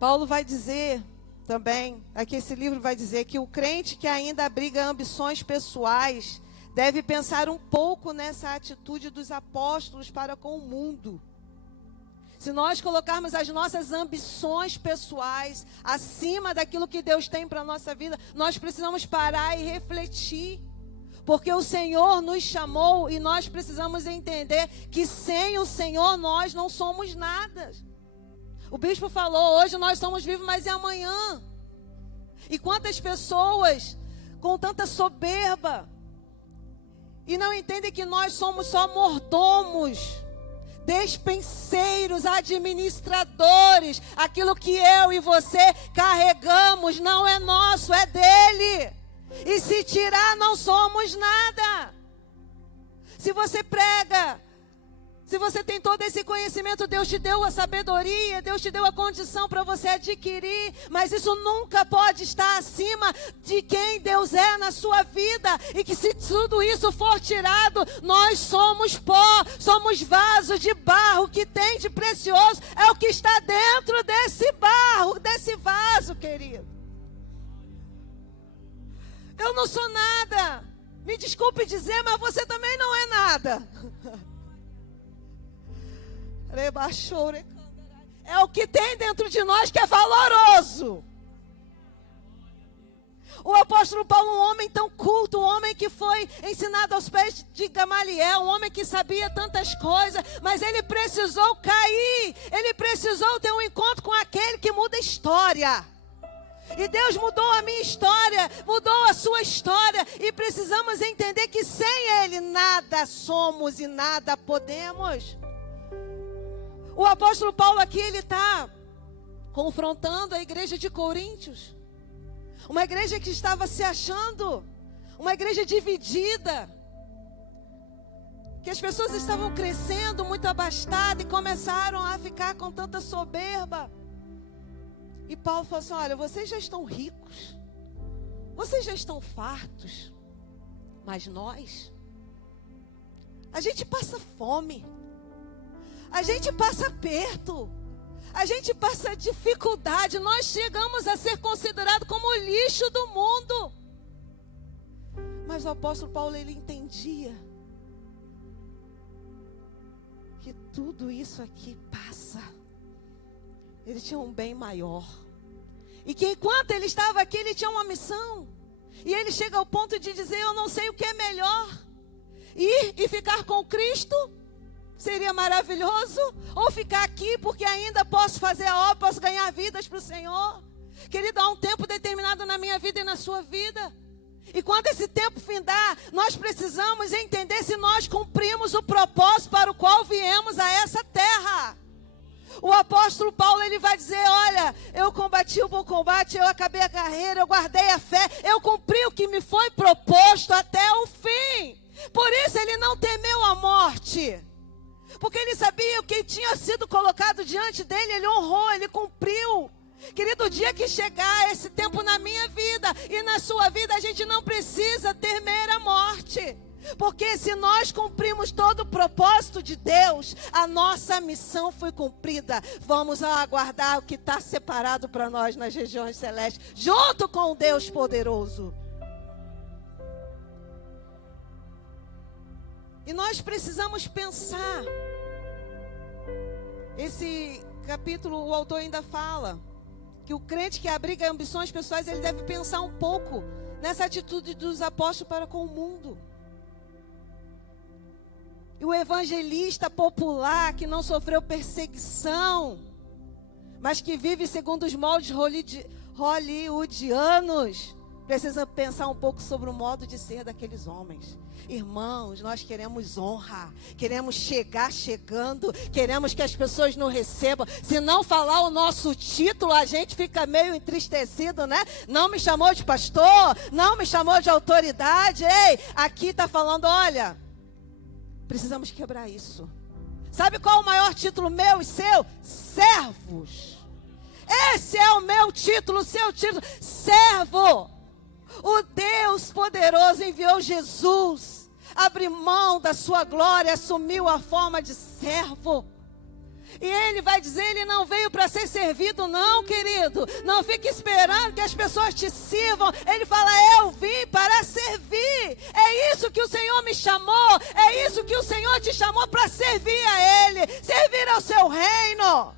Paulo vai dizer também, aqui esse livro vai dizer que o crente que ainda abriga ambições pessoais deve pensar um pouco nessa atitude dos apóstolos para com o mundo. Se nós colocarmos as nossas ambições pessoais acima daquilo que Deus tem para a nossa vida, nós precisamos parar e refletir. Porque o Senhor nos chamou e nós precisamos entender que sem o Senhor nós não somos nada. O bispo falou, hoje nós somos vivos, mas é amanhã. E quantas pessoas com tanta soberba e não entendem que nós somos só mordomos, despenseiros, administradores. Aquilo que eu e você carregamos não é nosso, é dele. E se tirar, não somos nada. Se você prega, se você tem todo esse conhecimento, Deus te deu a sabedoria, Deus te deu a condição para você adquirir, mas isso nunca pode estar acima de quem Deus é na sua vida. E que se tudo isso for tirado, nós somos pó, somos vasos de barro. O que tem de precioso é o que está dentro desse barro, desse vaso, querido. Eu não sou nada, me desculpe dizer, mas você também não é nada. É o que tem dentro de nós que é valoroso. O apóstolo Paulo, um homem tão culto, um homem que foi ensinado aos pés de Gamaliel, um homem que sabia tantas coisas, mas ele precisou cair, ele precisou ter um encontro com aquele que muda a história. E Deus mudou a minha história, mudou a sua história, e precisamos entender que sem Ele nada somos e nada podemos. O apóstolo Paulo aqui, ele está confrontando a igreja de Coríntios. Uma igreja que estava se achando, uma igreja dividida. Que as pessoas estavam crescendo muito abastadas e começaram a ficar com tanta soberba. E Paulo falou assim, olha, vocês já estão ricos, vocês já estão fartos, mas nós, a gente passa fome, a gente passa aperto, a gente passa dificuldade, nós chegamos a ser considerados como o lixo do mundo. Mas o apóstolo Paulo, ele entendia que tudo isso aqui passa. Ele tinha um bem maior. E que enquanto ele estava aqui, ele tinha uma missão. E ele chega ao ponto de dizer, eu não sei o que é melhor. Ir e ficar com Cristo seria maravilhoso. Ou ficar aqui porque ainda posso fazer a obra, posso ganhar vidas para o Senhor. Querido, há um tempo determinado na minha vida e na sua vida. E quando esse tempo findar, nós precisamos entender se nós cumprimos o propósito para o qual viemos a essa terra. O apóstolo Paulo, ele vai dizer, olha, eu combati o bom combate, eu acabei a carreira, eu guardei a fé, eu cumpri o que me foi proposto até o fim. Por isso ele não temeu a morte. Porque ele sabia o que tinha sido colocado diante dele, ele honrou, ele cumpriu. Querido, o dia que chegar esse tempo na minha vida e na sua vida, a gente não precisa temer a morte. Porque se nós cumprimos todo o propósito de Deus, a nossa missão foi cumprida. Vamos aguardar o que está separado para nós nas regiões celestes, junto com o Deus poderoso. E nós precisamos pensar. Esse capítulo, o autor ainda fala que o crente que abriga ambições pessoais, ele deve pensar um pouco nessa atitude dos apóstolos para com o mundo. E o evangelista popular que não sofreu perseguição, mas que vive segundo os moldes hollywoodianos, precisa pensar um pouco sobre o modo de ser daqueles homens. Irmãos, nós queremos honra, queremos chegar chegando, queremos que as pessoas nos recebam. Se não falar o nosso título, a gente fica meio entristecido, né? Não me chamou de pastor, não me chamou de autoridade. Ei, aqui está falando, olha, precisamos quebrar isso. Sabe qual é o maior título meu e seu? Servos. Esse é o meu título, o seu título, servo. O Deus poderoso enviou Jesus, abriu mão da sua glória, assumiu a forma de servo. E ele vai dizer, ele não veio para ser servido não, querido. Não fique esperando que as pessoas te sirvam. Ele fala, eu vim para servir. É isso que o Senhor me chamou. É isso que o Senhor te chamou para servir a Ele. Servir ao seu reino.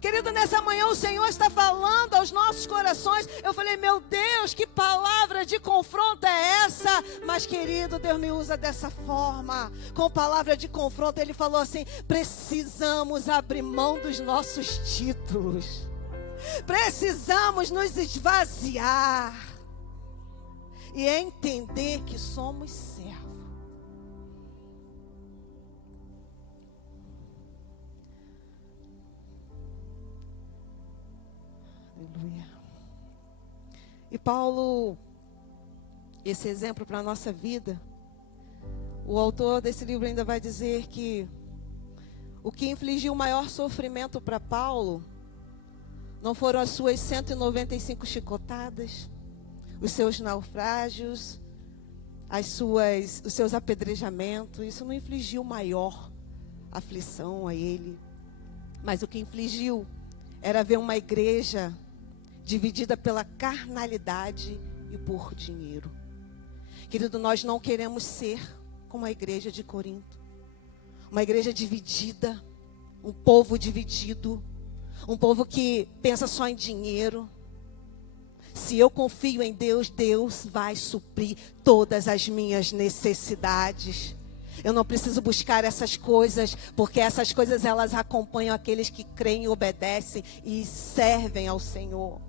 Querido, nessa manhã o Senhor está falando aos nossos corações. Eu falei, meu Deus, que palavra de confronto é essa? Mas, querido, Deus me usa dessa forma. Com palavra de confronto, Ele falou assim, precisamos abrir mão dos nossos títulos. Precisamos nos esvaziar. E entender que somos servos. Aleluia. E Paulo, esse exemplo para a nossa vida, o autor desse livro ainda vai dizer que o que infligiu o maior sofrimento para Paulo não foram as suas 195 chicotadas, os seus naufrágios, os seus apedrejamentos. Isso não infligiu maior aflição a ele. Mas o que infligiu era ver uma igreja dividida pela carnalidade e por dinheiro. Querido, nós não queremos ser como a igreja de Corinto. Uma igreja dividida, um povo dividido, um povo que pensa só em dinheiro. Se eu confio em Deus, Deus vai suprir todas as minhas necessidades. Eu não preciso buscar essas coisas, porque essas coisas elas acompanham aqueles que creem, obedecem e servem ao Senhor.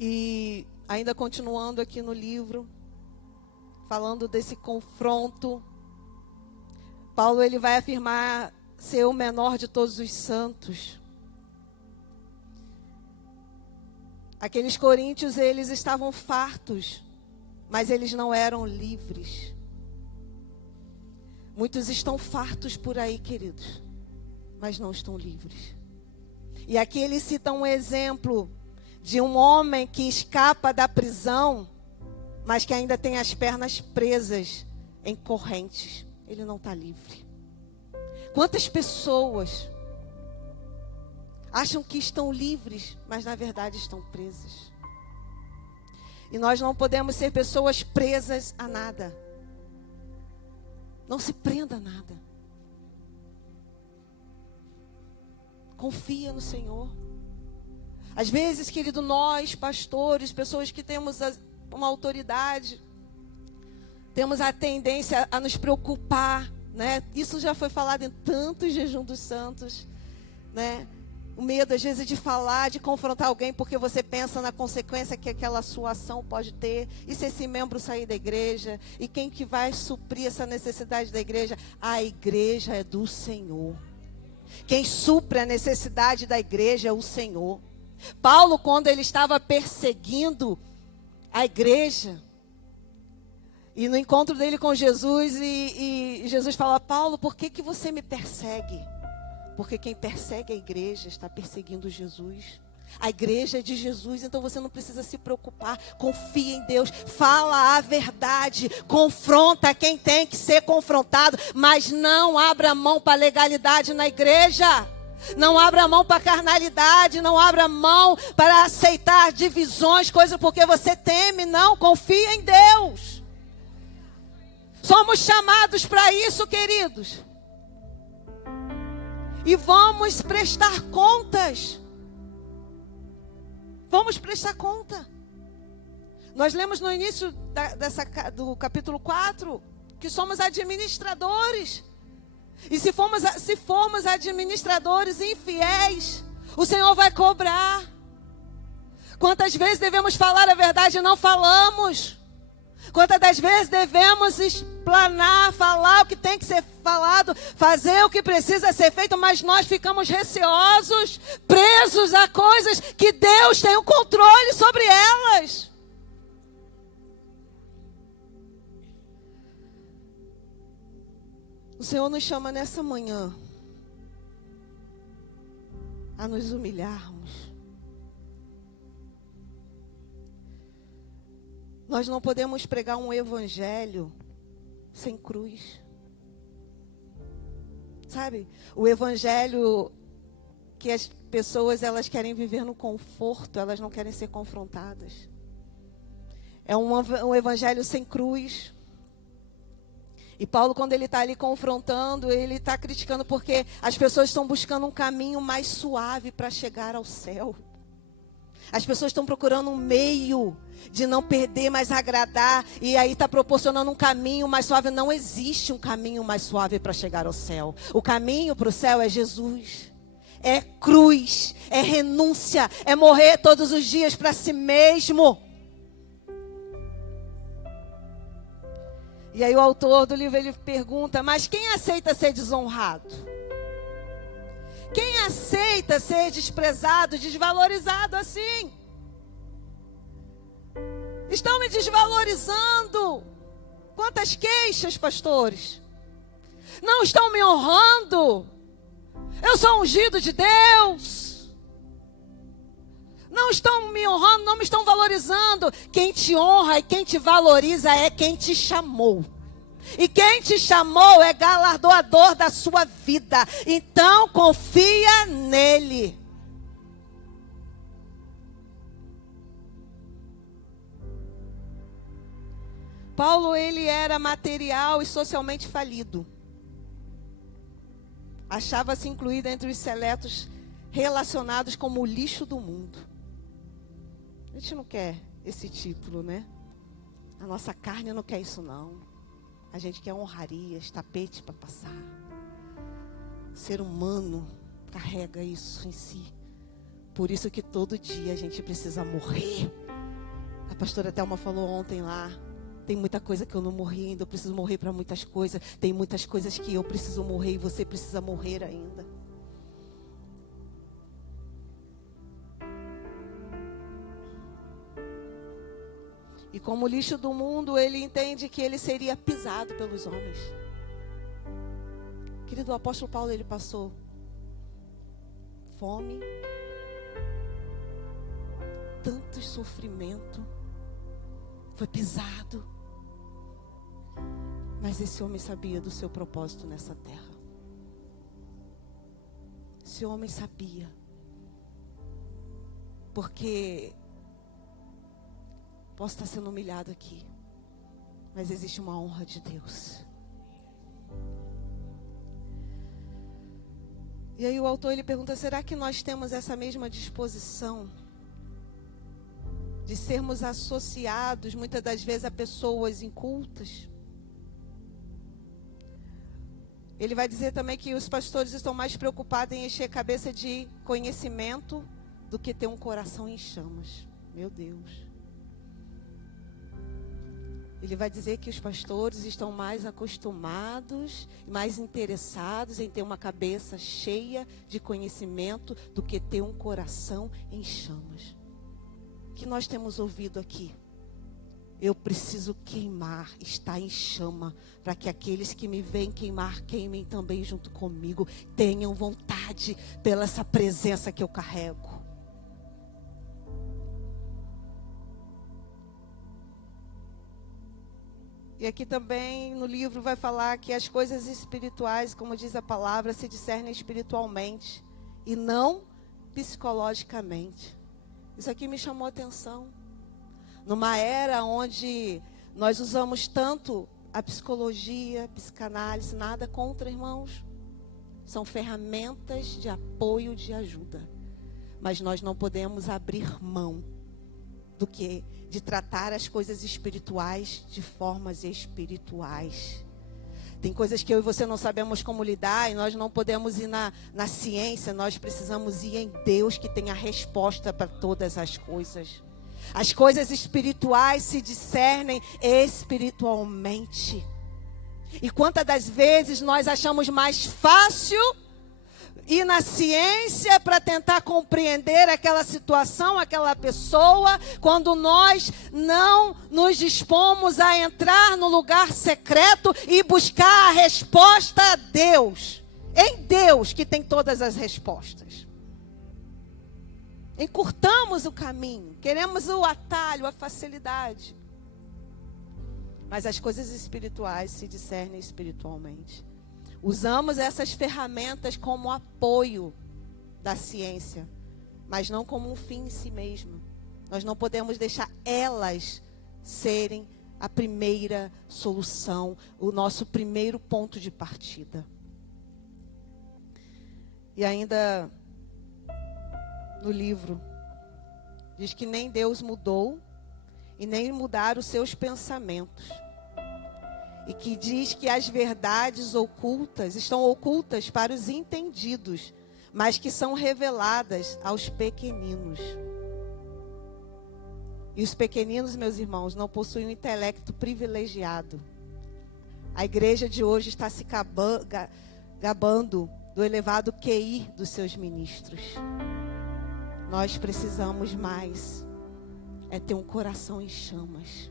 E ainda continuando aqui no livro, falando desse confronto, Paulo ele vai afirmar ser o menor de todos os santos. Aqueles coríntios, eles estavam fartos, mas eles não eram livres. Muitos estão fartos por aí, queridos, mas não estão livres. E aqui ele cita um exemplo de um homem que escapa da prisão, mas que ainda tem as pernas presas em correntes. Ele não está livre. Quantas pessoas acham que estão livres, mas na verdade estão presas? E nós não podemos ser pessoas presas a nada. Não se prenda a nada. Confia no Senhor. Às vezes, querido, nós, pastores, pessoas que temos uma autoridade, temos a tendência a nos preocupar, né? Isso já foi falado em tantos jejum dos santos, né? O medo, às vezes, de falar, de confrontar alguém, porque você pensa na consequência que aquela sua ação pode ter. E se esse membro sair da igreja? E quem que vai suprir essa necessidade da igreja? A igreja é do Senhor. Quem supre a necessidade da igreja é o Senhor. Paulo, quando ele estava perseguindo a igreja, e no encontro dele com Jesus, e Jesus fala: Paulo, por que você me persegue? Porque quem persegue a igreja está perseguindo Jesus. A igreja é de Jesus, então você não precisa se preocupar. Confia em Deus, fala a verdade, confronta quem tem que ser confrontado, mas não abra mão para a legalidade na igreja. Não abra mão para a carnalidade, não abra mão para aceitar divisões, coisas porque você teme. Não, confia em Deus. Somos chamados para isso, queridos. E vamos prestar contas. Vamos prestar conta. Nós lemos no início do capítulo 4 que somos administradores. E se formos administradores infiéis, o Senhor vai cobrar. Quantas vezes devemos falar a verdade e não falamos? Quantas das vezes devemos explanar, falar o que tem que ser falado, fazer o que precisa ser feito, mas nós ficamos receosos, presos a coisas que Deus tem o controle sobre elas. O Senhor nos chama nessa manhã a nos humilharmos. Nós não podemos pregar um evangelho sem cruz. Sabe? O evangelho que as pessoas elas querem viver no conforto, elas não querem ser confrontadas. É um evangelho sem cruz. E Paulo, quando ele está ali confrontando, ele está criticando porque as pessoas estão buscando um caminho mais suave para chegar ao céu. As pessoas estão procurando um meio de não perder, mas agradar. E aí está proporcionando um caminho mais suave. Não existe um caminho mais suave para chegar ao céu. O caminho para o céu é Jesus. É cruz, é renúncia, é morrer todos os dias para si mesmo. E aí o autor do livro ele pergunta: mas quem aceita ser desonrado? Quem aceita ser desprezado, desvalorizado assim? Estão me desvalorizando. Quantas queixas, pastores? Não estão me honrando. Eu sou ungido de Deus. Não estão me honrando, não me estão valorizando. Quem te honra e quem te valoriza é quem te chamou. E quem te chamou é galardoador da sua vida. Então confia nele. Paulo, ele era material e socialmente falido. Achava-se incluído entre os seletos relacionados como o lixo do mundo. A gente não quer esse título, né? A nossa carne não quer isso, não. A gente quer honrarias, tapete para passar. O ser humano carrega isso em si. Por isso que todo dia a gente precisa morrer. A pastora Thelma falou ontem lá: tem muita coisa que eu não morri ainda, eu preciso morrer para muitas coisas. Tem muitas coisas que eu preciso morrer e você precisa morrer ainda. E como lixo do mundo, ele entende que ele seria pisado pelos homens. Querido, o apóstolo Paulo, ele passou fome, tanto sofrimento, foi pisado. Mas esse homem sabia do seu propósito nessa terra. Esse homem sabia. Porque Posso estar sendo humilhado aqui, mas existe uma honra de Deus. E aí o autor ele pergunta, será que nós temos essa mesma disposição de sermos associados muitas das vezes a pessoas incultas? Ele vai dizer também que os pastores estão mais preocupados em encher a cabeça de conhecimento do que ter um coração em chamas. Meu Deus. Ele vai dizer que os pastores estão mais acostumados, mais interessados em ter uma cabeça cheia de conhecimento do que ter um coração em chamas. O que nós temos ouvido aqui? Eu preciso queimar, estar em chama, para que aqueles que me veem queimar, queimem também junto comigo, tenham vontade pela essa presença que eu carrego. E aqui também no livro vai falar que as coisas espirituais, como diz a palavra, se discernem espiritualmente e não psicologicamente. Isso aqui me chamou a atenção. Numa era onde nós usamos tanto a psicologia, a psicanálise, nada contra, irmãos. São ferramentas de apoio, de ajuda. Mas nós não podemos abrir mão do que de tratar as coisas espirituais de formas espirituais. Tem coisas que eu e você não sabemos como lidar e nós não podemos ir na ciência, nós precisamos ir em Deus que tem a resposta para todas as coisas. As coisas espirituais se discernem espiritualmente. E quantas das vezes nós achamos mais fácil ir na ciência para tentar compreender aquela situação, aquela pessoa, quando nós não nos dispomos a entrar no lugar secreto e buscar a resposta a Deus. Em Deus que tem todas as respostas. Encurtamos o caminho, queremos o atalho, a facilidade. Mas as coisas espirituais se discernem espiritualmente. Usamos essas ferramentas como apoio da ciência, mas não como um fim em si mesmo. Nós não podemos deixar elas serem a primeira solução, o nosso primeiro ponto de partida. E ainda no livro diz que nem Deus mudou e nem mudaram os seus pensamentos. E que diz que as verdades ocultas estão ocultas para os entendidos, mas que são reveladas aos pequeninos. E os pequeninos, meus irmãos, não possuem um intelecto privilegiado. A igreja de hoje está se gabando do elevado QI dos seus ministros. Nós precisamos mais ter um coração em chamas.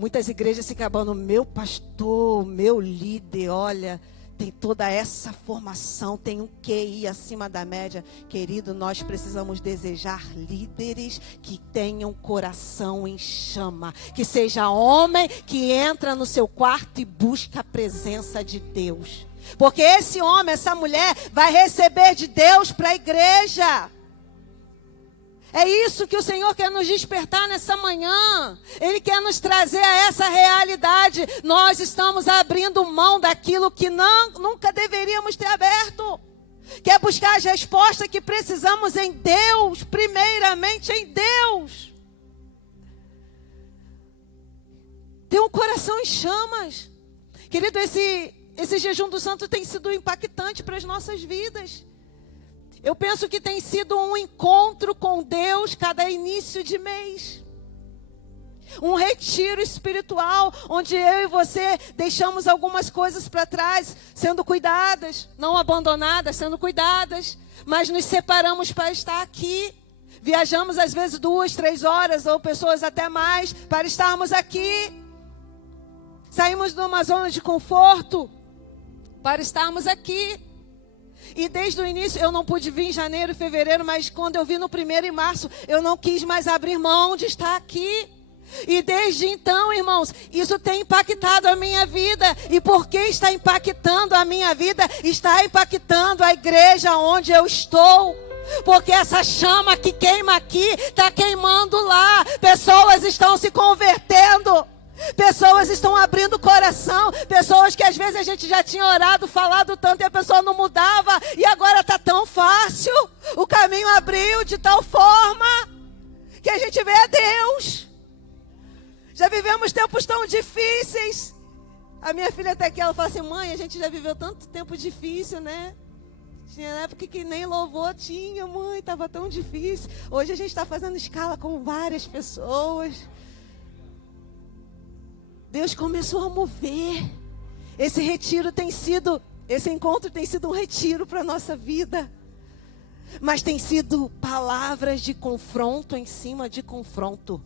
Muitas igrejas se gabando, meu pastor, meu líder, olha, tem toda essa formação, tem um QI acima da média. Querido, nós precisamos desejar líderes que tenham coração em chama. Que seja homem que entra no seu quarto e busca a presença de Deus. Porque esse homem, essa mulher vai receber de Deus para a igreja. É isso que o Senhor quer nos despertar nessa manhã. Ele quer nos trazer a essa realidade. Nós estamos abrindo mão daquilo que nunca deveríamos ter aberto. Quer buscar as respostas que precisamos em Deus, primeiramente em Deus. Ter um coração em chamas. Querido, esse jejum do santo tem sido impactante para as nossas vidas. Eu penso que tem sido um encontro com Deus cada início de mês. Um retiro espiritual, onde eu e você deixamos algumas coisas para trás, sendo cuidadas, não abandonadas, sendo cuidadas. Mas nos separamos para estar aqui. Viajamos às vezes 2, 3 horas, ou pessoas até mais, para estarmos aqui. Saímos de uma zona de conforto, para estarmos aqui. E desde o início, eu não pude vir em janeiro e fevereiro, mas quando eu vi no 1º de março, eu não quis mais abrir mão de estar aqui. E desde então, irmãos, isso tem impactado a minha vida. E por que está impactando a minha vida? Está impactando a igreja onde eu estou. Porque essa chama que queima aqui, está queimando lá. Pessoas estão se convertendo. Pessoas estão abrindo o coração. Pessoas que às vezes a gente já tinha orado, falado tanto e a pessoa não mudava. E agora está tão fácil. O caminho abriu de tal forma que a gente vê a Deus. Já vivemos tempos tão difíceis. A minha filha até que ela fala assim: mãe, a gente já viveu tanto tempo difícil, né? Tinha época que nem louvor tinha, mãe, estava tão difícil. Hoje a gente está fazendo escala com várias pessoas. Deus começou a mover. Esse encontro tem sido um retiro para a nossa vida. Mas tem sido palavras de confronto em cima de confronto.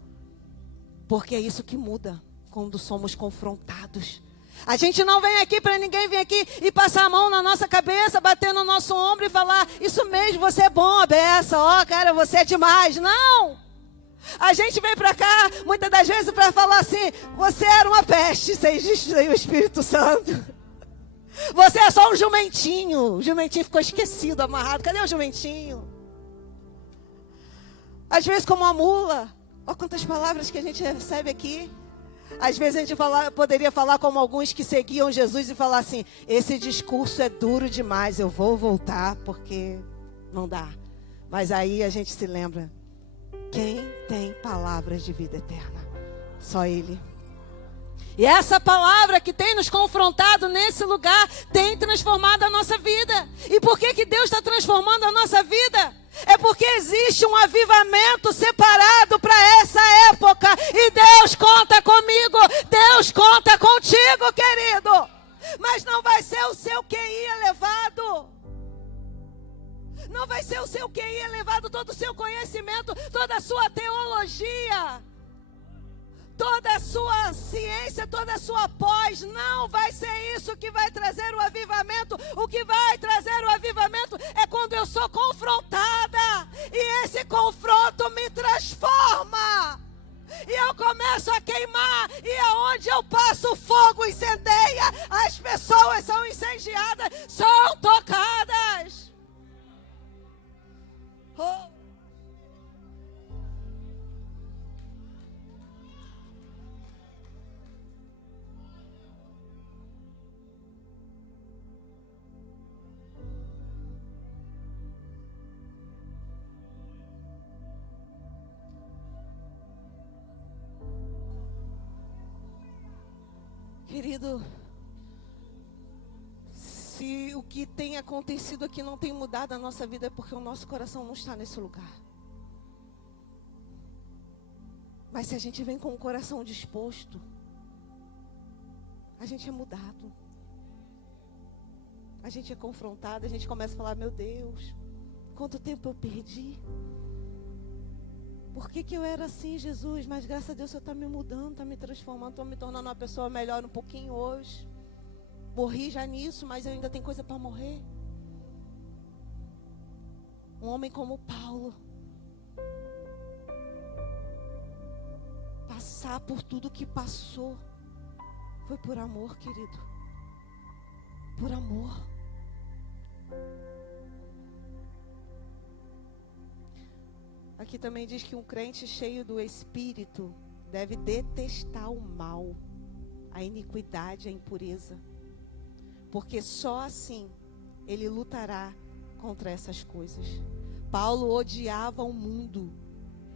Porque é isso que muda quando somos confrontados. A gente não vem aqui para ninguém vir aqui e passar a mão na nossa cabeça, bater no nosso ombro e falar: isso mesmo, você é bom, a beça, ó, cara, você é demais. Não! A gente vem para cá, muitas das vezes, para falar assim: você era uma peste sem o Espírito Santo. Você é só um jumentinho. O jumentinho ficou esquecido, amarrado. Cadê o jumentinho? Às vezes como uma mula. Olha quantas palavras que a gente recebe aqui. Às vezes a gente poderia falar como alguns que seguiam Jesus e falar assim: esse discurso é duro demais, eu vou voltar porque não dá. Mas aí a gente se lembra: quem tem palavras de vida eterna? Só Ele. E essa palavra que tem nos confrontado nesse lugar tem transformado a nossa vida. E por que Deus está transformando a nossa vida? É porque existe um avivamento separado para essa época. E Deus conta comigo. Deus conta contigo, querido. Mas não vai ser o seu QI elevado. Não vai ser o seu QI elevado, todo o seu conhecimento, toda a sua teologia, toda a sua ciência, toda a sua pós. Não vai ser isso que vai trazer o avivamento. O que vai trazer o avivamento é quando eu sou confrontada. E esse confronto me transforma. E eu começo a queimar. E aonde eu passo, o fogo incendeia. As pessoas são incendiadas, são tocadas. Oh. Querido, se o que tem acontecido aqui não tem mudado a nossa vida, é porque o nosso coração não está nesse lugar. Mas se a gente vem com o coração disposto, a gente é mudado. A gente é confrontado, a gente começa a falar: meu Deus, quanto tempo eu perdi. Por que eu era assim, Jesus? Mas graças a Deus o Senhor está me mudando, está me transformando, estou me tornando uma pessoa melhor um pouquinho hoje. Morri já nisso, mas eu ainda tenho coisa para morrer. Um homem como Paulo. Passar por tudo que passou foi por amor, querido. Por amor. Aqui também diz que um crente cheio do Espírito deve detestar o mal, a iniquidade, a impureza. Porque só assim ele lutará contra essas coisas. Paulo odiava o mundo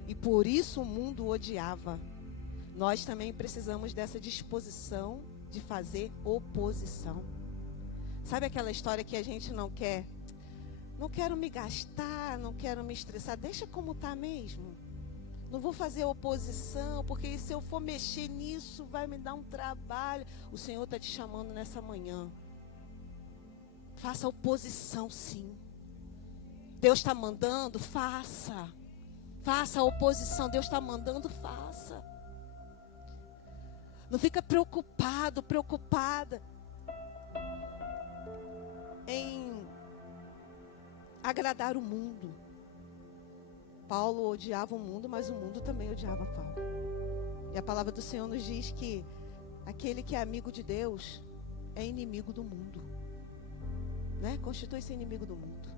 e por isso o mundo o odiava. Nós também precisamos dessa disposição de fazer oposição. Sabe aquela história que a gente não quer? Não quero me gastar, não quero me estressar. Deixa como está mesmo. Não vou fazer oposição, porque se eu for mexer nisso, vai me dar um trabalho. O Senhor está te chamando nessa manhã. Faça oposição, sim. Deus está mandando, faça. Faça a oposição. Deus está mandando, faça. Não fica preocupado, preocupada em agradar o mundo. Paulo odiava o mundo, mas o mundo também odiava Paulo. E a palavra do Senhor nos diz que aquele que é amigo de Deus é inimigo do mundo, né? Constitui-se inimigo do mundo.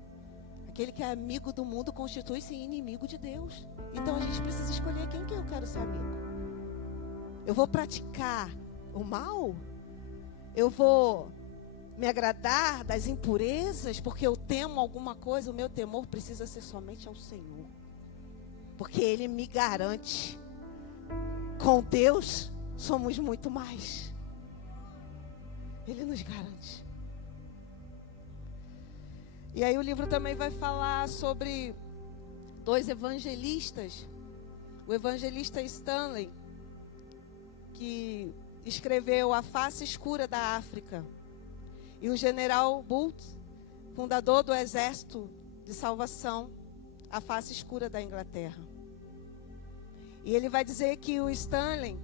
Aquele que é amigo do mundo constitui-se inimigo de Deus. Então a gente precisa escolher quem que eu quero ser amigo. Eu vou praticar o mal? Eu vou me agradar das impurezas porque eu temo alguma coisa? O meu temor precisa ser somente ao Senhor. Porque Ele me garante. Com Deus somos muito mais. Ele nos garante. E aí o livro também vai falar sobre 2 evangelistas. O evangelista Stanley, que escreveu A Face Escura da África. E o general Booth, fundador do Exército de Salvação, A Face Escura da Inglaterra. E ele vai dizer que o Stanley,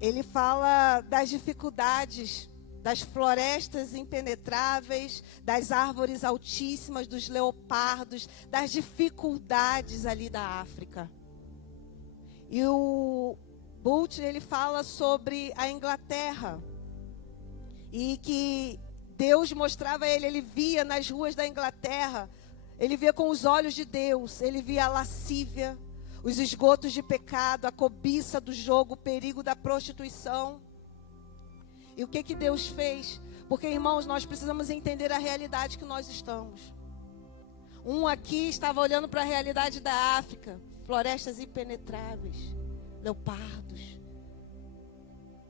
ele fala das dificuldades, das florestas impenetráveis, das árvores altíssimas, dos leopardos, das dificuldades ali da África. E o Booth, ele fala sobre a Inglaterra. E que Deus mostrava a ele, ele via nas ruas da Inglaterra, ele via com os olhos de Deus, ele via a lascívia, os esgotos de pecado, a cobiça do jogo, o perigo da prostituição. E o que Deus fez? Porque, irmãos, nós precisamos entender a realidade que nós estamos. Um aqui estava olhando para a realidade da África, florestas impenetráveis, leopardos,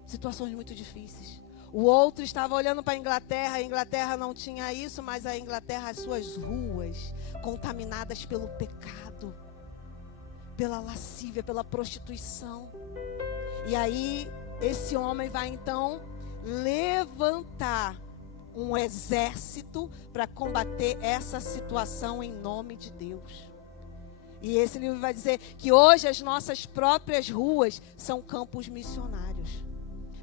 situações muito difíceis. O outro estava olhando para a Inglaterra não tinha isso, mas a Inglaterra, as suas ruas, contaminadas pelo pecado, pela lascívia, pela prostituição. E aí, esse homem vai então levantar um exército para combater essa situação em nome de Deus. E esse livro vai dizer que hoje as nossas próprias ruas são campos missionários.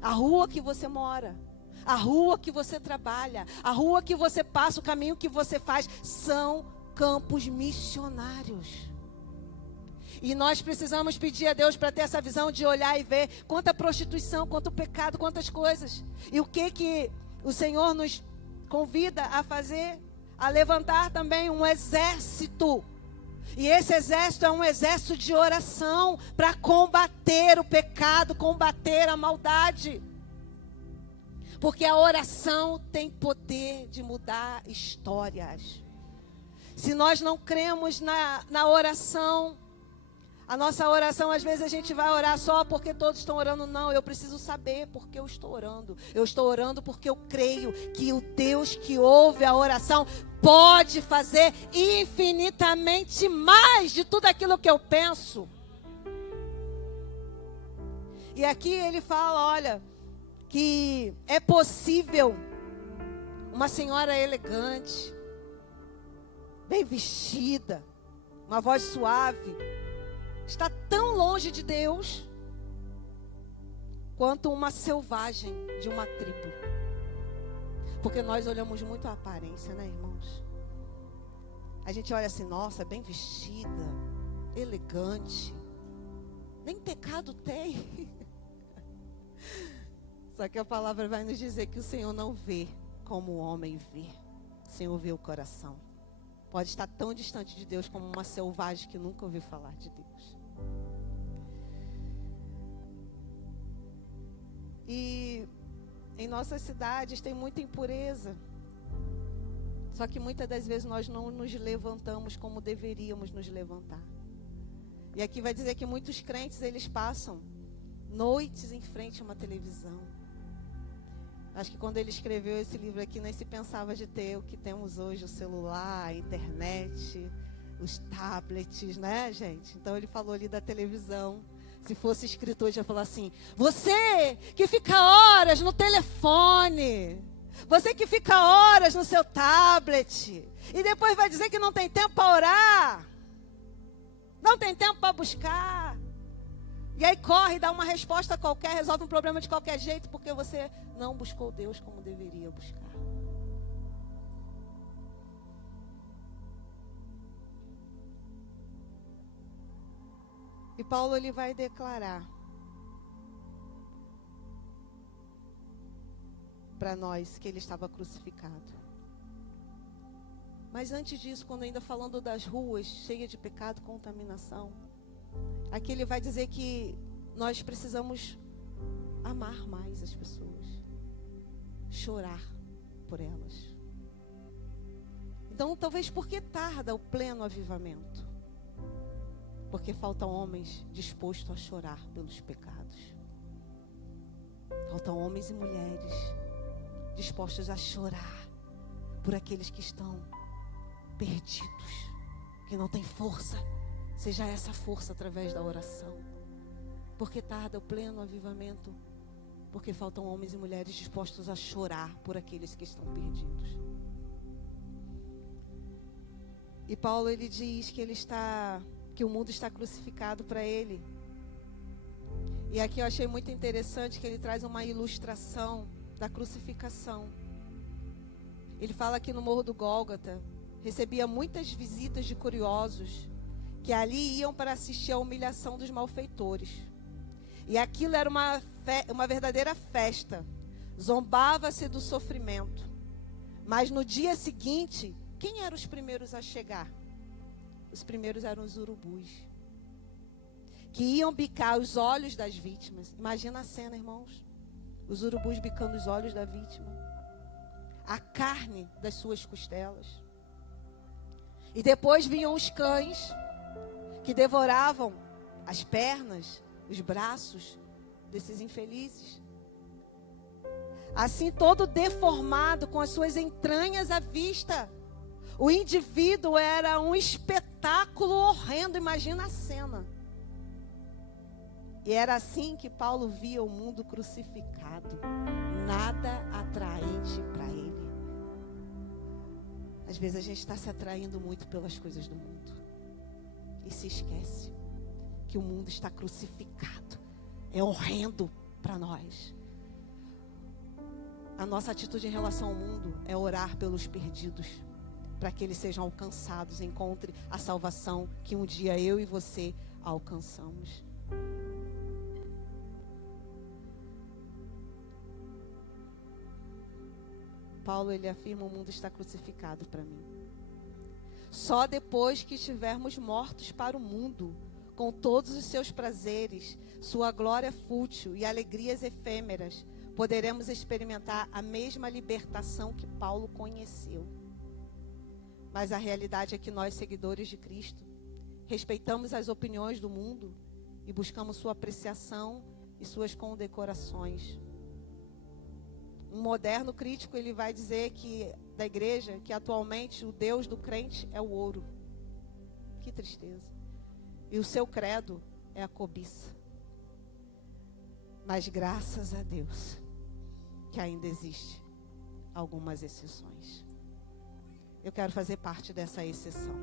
A rua que você mora, a rua que você trabalha, a rua que você passa, o caminho que você faz, são campos missionários. E nós precisamos pedir a Deus para ter essa visão de olhar e ver quanta prostituição, quanto pecado, quantas coisas. E o que o Senhor nos convida a fazer? A levantar também um exército. E esse exército é um exército de oração para combater o pecado, combater a maldade. Porque a oração tem poder de mudar histórias. Se nós não cremos na oração, a nossa oração, às vezes a gente vai orar só porque todos estão orando. Não, eu preciso saber porque eu estou orando. Eu estou orando porque eu creio que o Deus que ouve a oração pode fazer infinitamente mais de tudo aquilo que eu penso. E aqui ele fala, olha, que é possível uma senhora elegante, bem vestida, uma voz suave, está tão longe de Deus quanto uma selvagem de uma tribo. Porque nós olhamos muito a aparência, né, irmãos? A gente olha assim, nossa, bem vestida, elegante, nem pecado tem. Só que a palavra vai nos dizer que o Senhor não vê como o homem vê. O Senhor vê o coração. Pode estar tão distante de Deus como uma selvagem que nunca ouviu falar de Deus. E em nossas cidades tem muita impureza. Só que muitas das vezes nós não nos levantamos como deveríamos nos levantar. E aqui vai dizer que muitos crentes, eles passam noites em frente a uma televisão. Acho que quando ele escreveu esse livro aqui, nem se pensava de ter o que temos hoje, o celular, a internet, os tablets, né, gente? Então ele falou ali da televisão. Se fosse escritor, ele ia falar assim, você que fica horas no telefone, você que fica horas no seu tablet, e depois vai dizer que não tem tempo para orar, não tem tempo para buscar. E aí corre, dá uma resposta qualquer, resolve um problema de qualquer jeito, porque você não buscou Deus como deveria buscar. E Paulo, ele vai declarar para nós que ele estava crucificado. Mas antes disso, quando ainda falando das ruas cheias de pecado, contaminação, aqui ele vai dizer que nós precisamos amar mais as pessoas, chorar por elas. Então, talvez porque tarda o pleno avivamento? Porque faltam homens dispostos a chorar pelos pecados. Faltam homens e mulheres dispostos a chorar por aqueles que estão perdidos, que não têm força. Seja essa força através da oração. Porque tarda o pleno avivamento? Porque faltam homens e mulheres dispostos a chorar por aqueles que estão perdidos. E Paulo, ele diz que o mundo está crucificado para ele. E aqui eu achei muito interessante que ele traz uma ilustração da crucificação. Ele fala que no Morro do Gólgota recebia muitas visitas de curiosos que ali iam para assistir à humilhação dos malfeitores. E aquilo era uma verdadeira festa. Zombava-se do sofrimento. Mas no dia seguinte, quem eram os primeiros a chegar? Os primeiros eram os urubus, que iam bicar os olhos das vítimas. Imagina a cena, irmãos. Os urubus bicando os olhos da vítima, a carne das suas costelas. E depois vinham os cães, que devoravam as pernas, os braços desses infelizes. Assim, todo deformado, com as suas entranhas à vista. O indivíduo era um espetáculo horrendo, imagina a cena. E era assim que Paulo via o mundo crucificado. Nada atraente para ele. Às vezes a gente está se atraindo muito pelas coisas do mundo. E se esquece que o mundo está crucificado. É horrendo para nós. A nossa atitude em relação ao mundo é orar pelos perdidos, para que eles sejam alcançados, encontre a salvação que um dia eu e você alcançamos. Paulo, ele afirma: o mundo está crucificado para mim. Só depois que estivermos mortos para o mundo, com todos os seus prazeres, sua glória fútil e alegrias efêmeras, poderemos experimentar a mesma libertação que Paulo conheceu. Mas a realidade é que nós, seguidores de Cristo, respeitamos as opiniões do mundo e buscamos sua apreciação e suas condecorações. Um moderno crítico, ele vai dizer que da igreja, que atualmente o Deus do crente é o ouro. Que tristeza. E o seu credo é a cobiça. Mas graças a Deus que ainda existe algumas exceções. Eu quero fazer parte dessa exceção.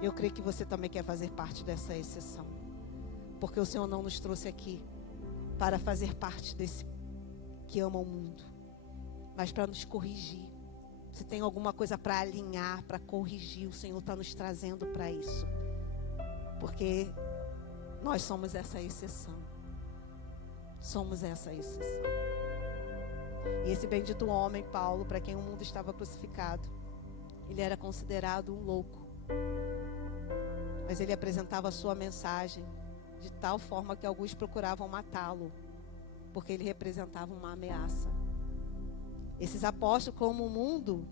Eu creio que você também quer fazer parte dessa exceção. Porque o Senhor não nos trouxe aqui para fazer parte desse que ama o mundo, mas para nos corrigir. Se tem alguma coisa para alinhar, para corrigir, o Senhor está nos trazendo para isso. Porque nós somos essa exceção. Somos essa exceção. E esse bendito homem, Paulo, para quem o mundo estava crucificado, ele era considerado um louco. Mas ele apresentava a sua mensagem de tal forma que alguns procuravam matá-lo, porque ele representava uma ameaça. Esses apóstolos, como o mundo,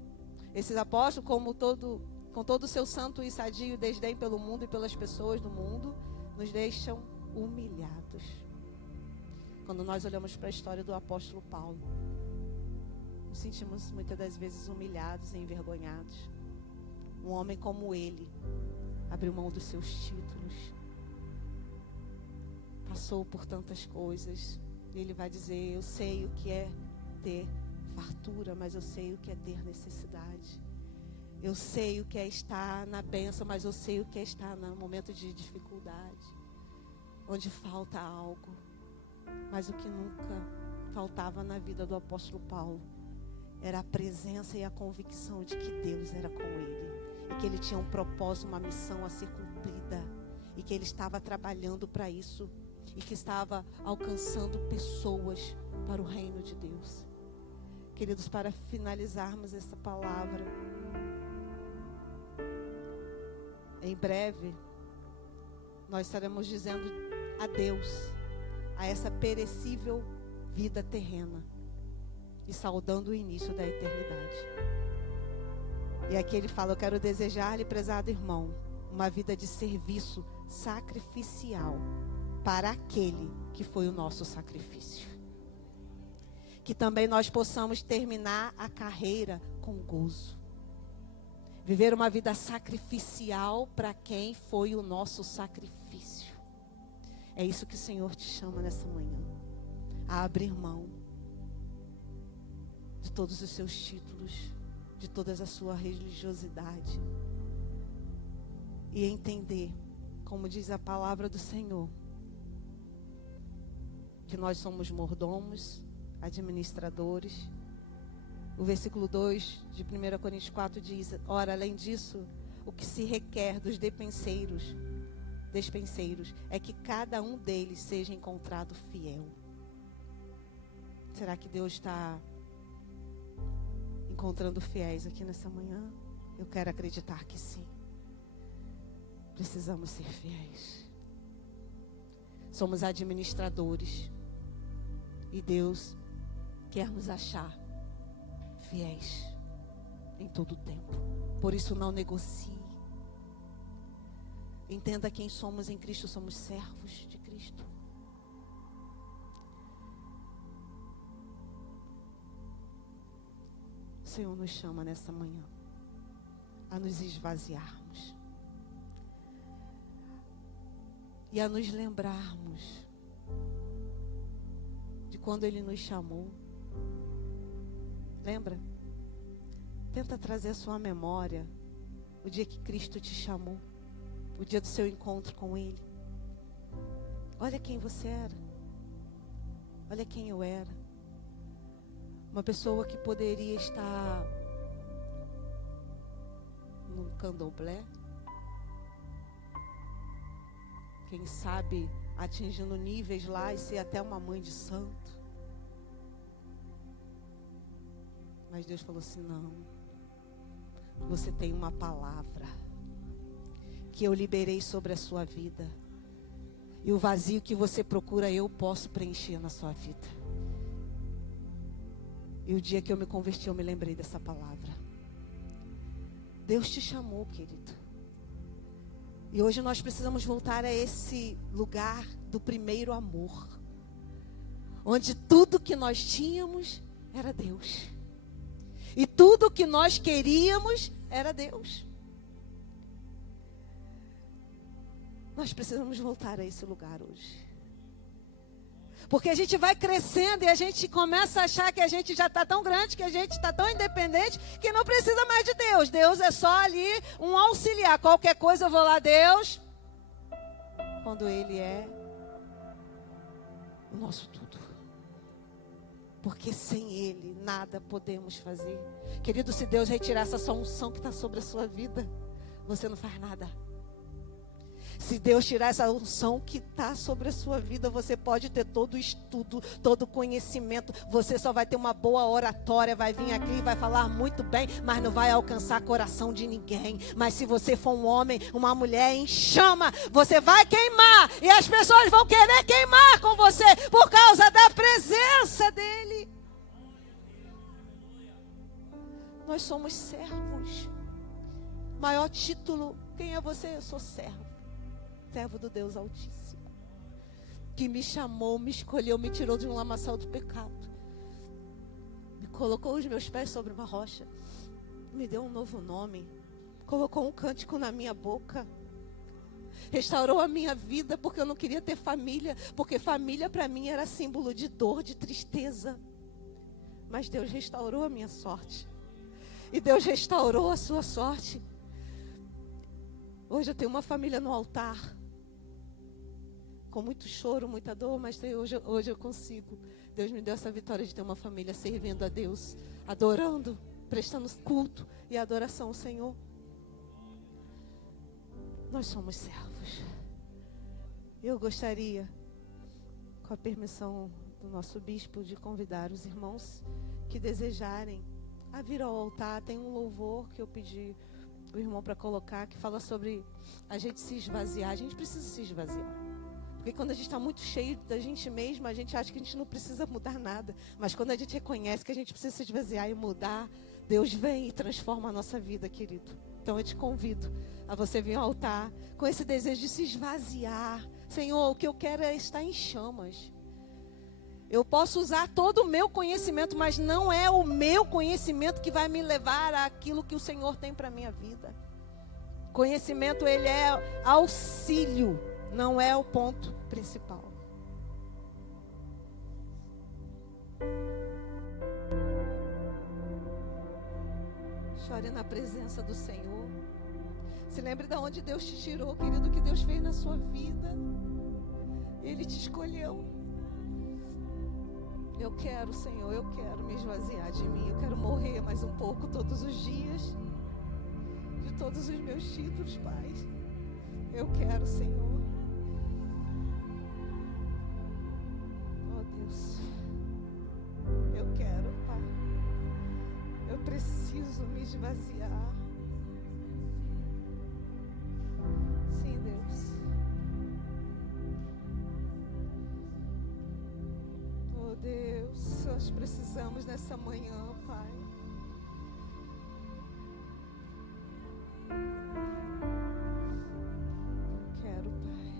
esses apóstolos, com todo o seu santo e sadio desdém pelo mundo e pelas pessoas do mundo, nos deixam humilhados. Quando nós olhamos para a história do apóstolo Paulo, nos sentimos muitas das vezes humilhados e envergonhados. Um homem como ele abriu mão dos seus títulos, passou por tantas coisas. Ele vai dizer: eu sei o que é ter fartura, mas eu sei o que é ter necessidade. Eu sei o que é estar na bênção, mas eu sei o que é estar no momento de dificuldade, onde falta algo. Mas o que nunca faltava na vida do apóstolo Paulo era a presença e a convicção de que Deus era com ele, e que ele tinha um propósito, uma missão a ser cumprida, e que ele estava trabalhando para isso, e que estava alcançando pessoas para o reino de Deus. Queridos, para finalizarmos essa palavra, Em breve, nós estaremos dizendo adeus a essa perecível vida terrena e saudando o início da eternidade. E aqui ele fala: eu quero desejar-lhe, prezado irmão, uma vida de serviço sacrificial para aquele que foi o nosso sacrifício. Que também nós possamos terminar a carreira com gozo. Viver uma vida sacrificial para quem foi o nosso sacrifício. É isso que o Senhor te chama nessa manhã. A abrir mão de todos os seus títulos, de toda a sua religiosidade. E entender, como diz a palavra do Senhor, que nós somos mordomos, administradores. O versículo 2 de 1 Coríntios 4 diz: ora, além disso, o que se requer dos despenseiros é que cada um deles seja encontrado fiel. Será que Deus está encontrando fiéis aqui nessa manhã? Eu quero acreditar que sim. Precisamos ser fiéis. Somos administradores e Deus quer nos achar fiéis em todo o tempo. Por isso não negocie. Entenda quem somos em Cristo. Somos servos de Cristo. O Senhor nos chama nessa manhã a nos esvaziarmos e a nos lembrarmos de quando Ele nos chamou. Lembra? Tenta trazer à sua memória o dia que Cristo te chamou, o dia do seu encontro com Ele. Olha quem você era. Olha quem eu era. Uma pessoa que poderia estar num candomblé, quem sabe atingindo níveis lá e ser até uma mãe de santo. Mas Deus falou assim: não, você tem uma palavra que eu liberei sobre a sua vida, e o vazio que você procura eu posso preencher na sua vida. E o dia que eu me converti, eu me lembrei dessa palavra. Deus te chamou, querido. E hoje nós precisamos voltar a esse lugar do primeiro amor, onde tudo que nós tínhamos era Deus, e tudo que nós queríamos era Deus. Nós precisamos voltar a esse lugar hoje. Porque a gente vai crescendo e a gente começa a achar que a gente já está tão grande, que a gente está tão independente, que não precisa mais de Deus. Deus é só ali um auxiliar. Qualquer coisa eu vou lá, Deus. Quando Ele é o nosso tudo. Porque sem Ele nada podemos fazer. Querido, se Deus retirar essa sua unção que está sobre a sua vida, você não faz nada. Se Deus tirar essa unção que está sobre a sua vida, você pode ter todo o estudo, todo o conhecimento. Você só vai ter uma boa oratória, vai vir aqui e vai falar muito bem, mas não vai alcançar coração de ninguém. Mas se você for um homem, uma mulher em chama, você vai queimar. E as pessoas vão querer queimar com você por causa da presença dEle. Nós somos servos. Maior título, quem é você? Eu sou servo. Servo do Deus Altíssimo, que me chamou, me escolheu, me tirou de um lamaçal do pecado, me colocou os meus pés sobre uma rocha, me deu um novo nome, colocou um cântico na minha boca, restaurou a minha vida, porque eu não queria ter família, porque família para mim era símbolo de dor, de tristeza. Mas Deus restaurou a minha sorte, e Deus restaurou a sua sorte. Hoje eu tenho uma família no altar, com muito choro, muita dor, mas hoje eu consigo. Deus me deu essa vitória de ter uma família servindo a Deus, adorando, prestando culto e adoração ao Senhor. Nós somos servos. Eu gostaria, com a permissão do nosso bispo, de convidar os irmãos que desejarem a vir ao altar. Tem um louvor que eu pedi o irmão para colocar, que fala sobre a gente se esvaziar. A gente precisa se esvaziar. Porque quando a gente está muito cheio da gente mesma, a gente acha que a gente não precisa mudar nada. Mas quando a gente reconhece que a gente precisa se esvaziar e mudar, Deus vem e transforma a nossa vida, querido. Então eu te convido a você vir ao altar com esse desejo de se esvaziar. Senhor, o que eu quero é estar em chamas. Eu posso usar todo o meu conhecimento, mas não é o meu conhecimento que vai me levar àquilo que o Senhor tem para a minha vida. Conhecimento, ele é auxílio, não é o ponto principal. Chore na presença do Senhor. Se lembre de onde Deus te tirou, querido, o que Deus fez na sua vida. Ele te escolheu. Eu quero, Senhor, eu quero me esvaziar de mim. Eu quero morrer mais um pouco todos os dias. De todos os meus títulos, Pai. Eu quero, Senhor. Oh, Deus. Eu quero, Pai. Eu preciso me esvaziar. Sim, Deus. Oh, Deus, nós precisamos nessa manhã, Pai. Quero, Pai.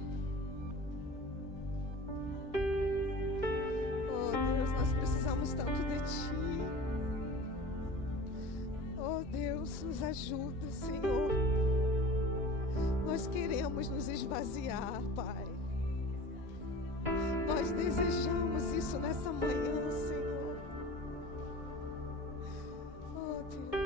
Oh, Deus, nós precisamos tanto de Ti. Oh, Deus, nos ajuda, Senhor. Nós queremos nos esvaziar, Pai. Nós desejamos isso nessa manhã, Senhor. Oh, Deus.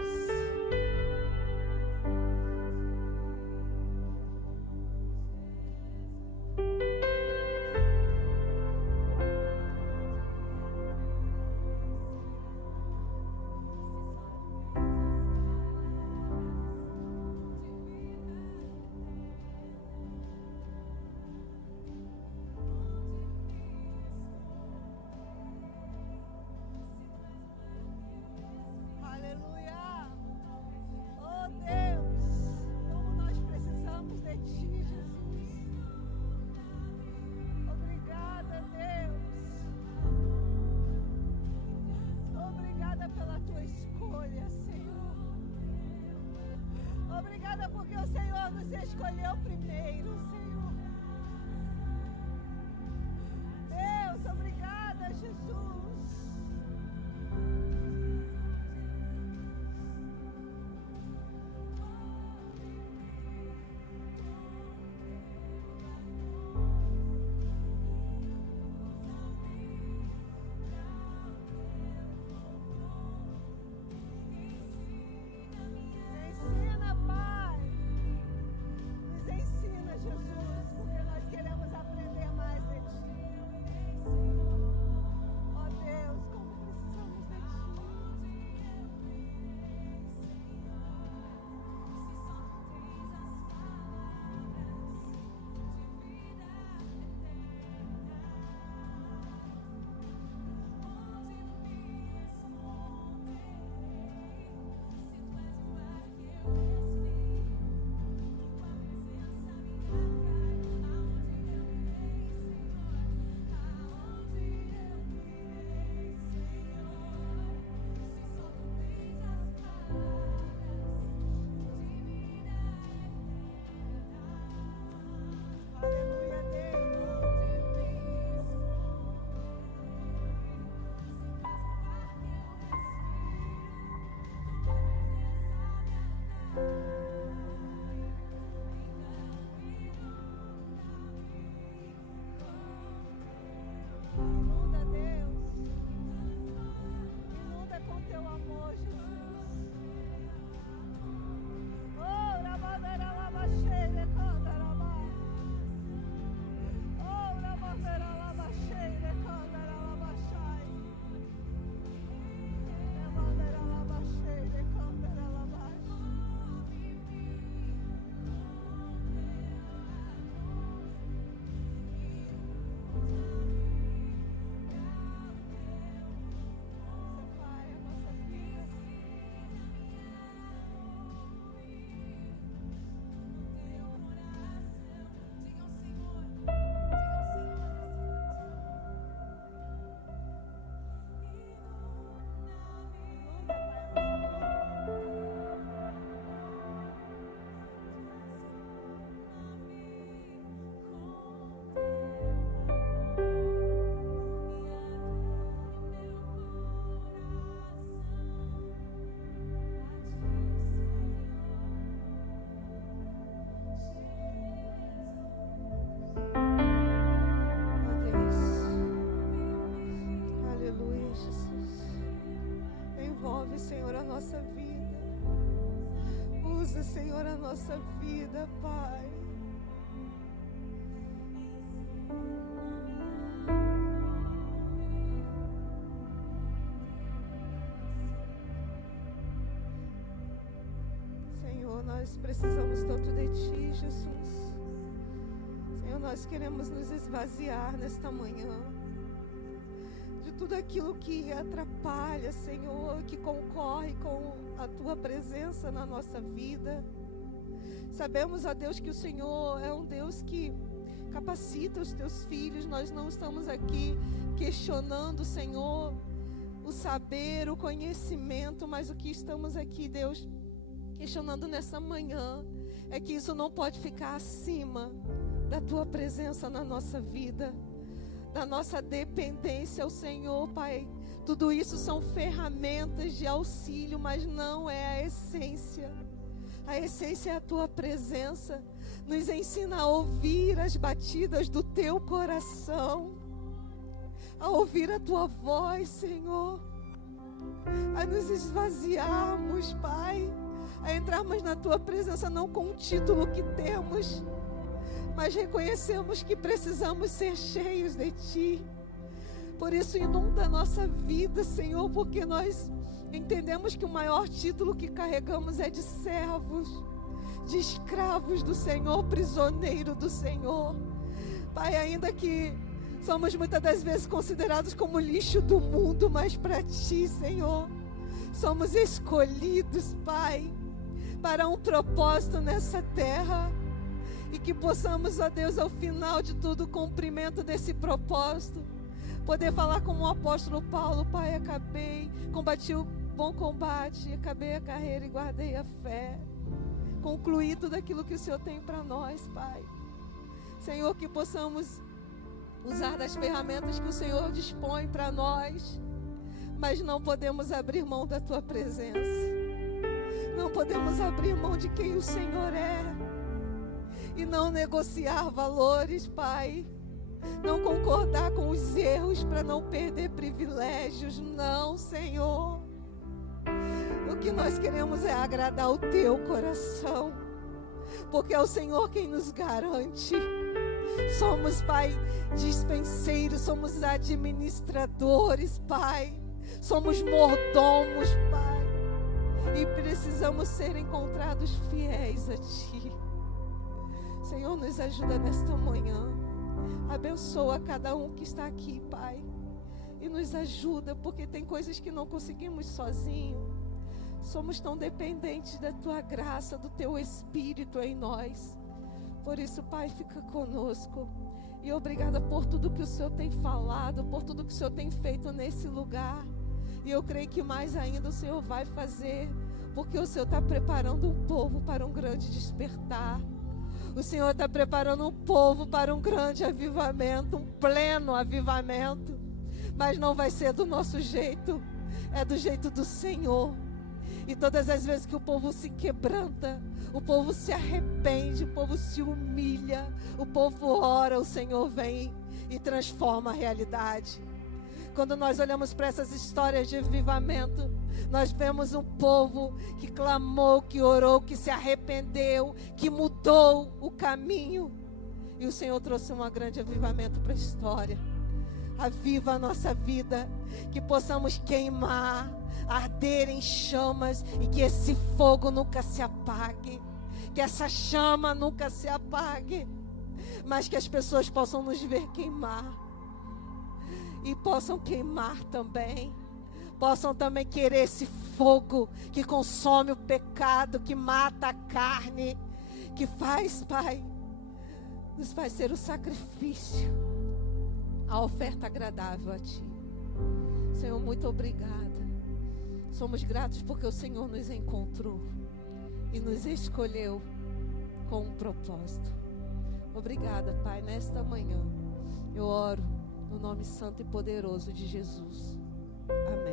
Aleluia. Oh, Deus, como nós precisamos de Ti, Jesus. Obrigada, Deus. Obrigada pela Tua escolha, Senhor. Obrigada porque o Senhor nos escolheu primeiro, Senhor. Deus, obrigada, Jesus. Ensina, Pai. Nos ensina, Jesus, porque nós queremos aprender mais de Ti. Ó Senhor, a nossa vida, Pai. Senhor, nós precisamos tanto de Ti, Jesus. Senhor, nós queremos nos esvaziar nesta manhã de tudo aquilo que atrapalha, Senhor, que concorre com a Tua presença na nossa vida. Sabemos, ó Deus, que o Senhor é um Deus que capacita os Teus filhos. Nós não estamos aqui questionando, Senhor, o saber, o conhecimento, mas o que estamos aqui, Deus, questionando nessa manhã é que isso não pode ficar acima da Tua presença na nossa vida, da nossa dependência ao Senhor, Pai. Tudo isso são ferramentas de auxílio, mas não é a essência. A essência é a Tua presença. Nos ensina a ouvir as batidas do Teu coração, a ouvir a Tua voz, Senhor, a nos esvaziarmos, Pai, a entrarmos na Tua presença não com o título que temos, mas reconhecemos que precisamos ser cheios de Ti. Por isso inunda a nossa vida, Senhor, porque nós entendemos que o maior título que carregamos é de servos, de escravos do Senhor, prisioneiro do Senhor. Pai, ainda que somos muitas das vezes considerados como lixo do mundo, mas para Ti, Senhor, somos escolhidos, Pai, para um propósito nessa terra. E que possamos, ó Deus, ao final de tudo, o cumprimento desse propósito, poder falar como o apóstolo Paulo: Pai, combati o bom combate, acabei a carreira e guardei a fé. Concluí tudo aquilo que o Senhor tem para nós, Pai. Senhor, que possamos usar das ferramentas que o Senhor dispõe para nós, mas não podemos abrir mão da Tua presença. Não podemos abrir mão de quem o Senhor é. E não negociar valores, Pai. Não concordar com os erros para não perder privilégios. Não, Senhor. O que nós queremos é agradar o Teu coração, porque é o Senhor quem nos garante. Somos, Pai, dispenseiros, somos administradores, Pai. Somos mordomos, Pai. E precisamos ser encontrados fiéis a Ti. Senhor, nos ajuda nesta manhã. Abençoa cada um que está aqui, Pai. E nos ajuda, porque tem coisas que não conseguimos sozinho. Somos tão dependentes da Tua graça, do Teu Espírito em nós. Por isso, Pai, fica conosco. E obrigada por tudo que o Senhor tem falado, por tudo que o Senhor tem feito nesse lugar. E eu creio que mais ainda o Senhor vai fazer, porque o Senhor está preparando um povo para um grande despertar. O Senhor está preparando um povo para um grande avivamento, um pleno avivamento. Mas não vai ser do nosso jeito, é do jeito do Senhor. E todas as vezes que o povo se quebranta, o povo se arrepende, o povo se humilha, o povo ora, o Senhor vem e transforma a realidade. Quando nós olhamos para essas histórias de avivamento, nós vemos um povo que clamou, que orou, que se arrependeu, que mudou o caminho. E o Senhor trouxe um grande avivamento para a história. Aviva a nossa vida, que possamos queimar, arder em chamas e que esse fogo nunca se apague, que essa chama nunca se apague, mas que as pessoas possam nos ver queimar e possam queimar também, possam também querer esse fogo que consome o pecado, que mata a carne, que faz, Pai, nos faz ser o sacrifício, a oferta agradável a Ti. Senhor, muito obrigada. Somos gratos porque o Senhor nos encontrou e nos escolheu com um propósito. Obrigada, Pai, nesta manhã eu oro no nome santo e poderoso de Jesus. Amém.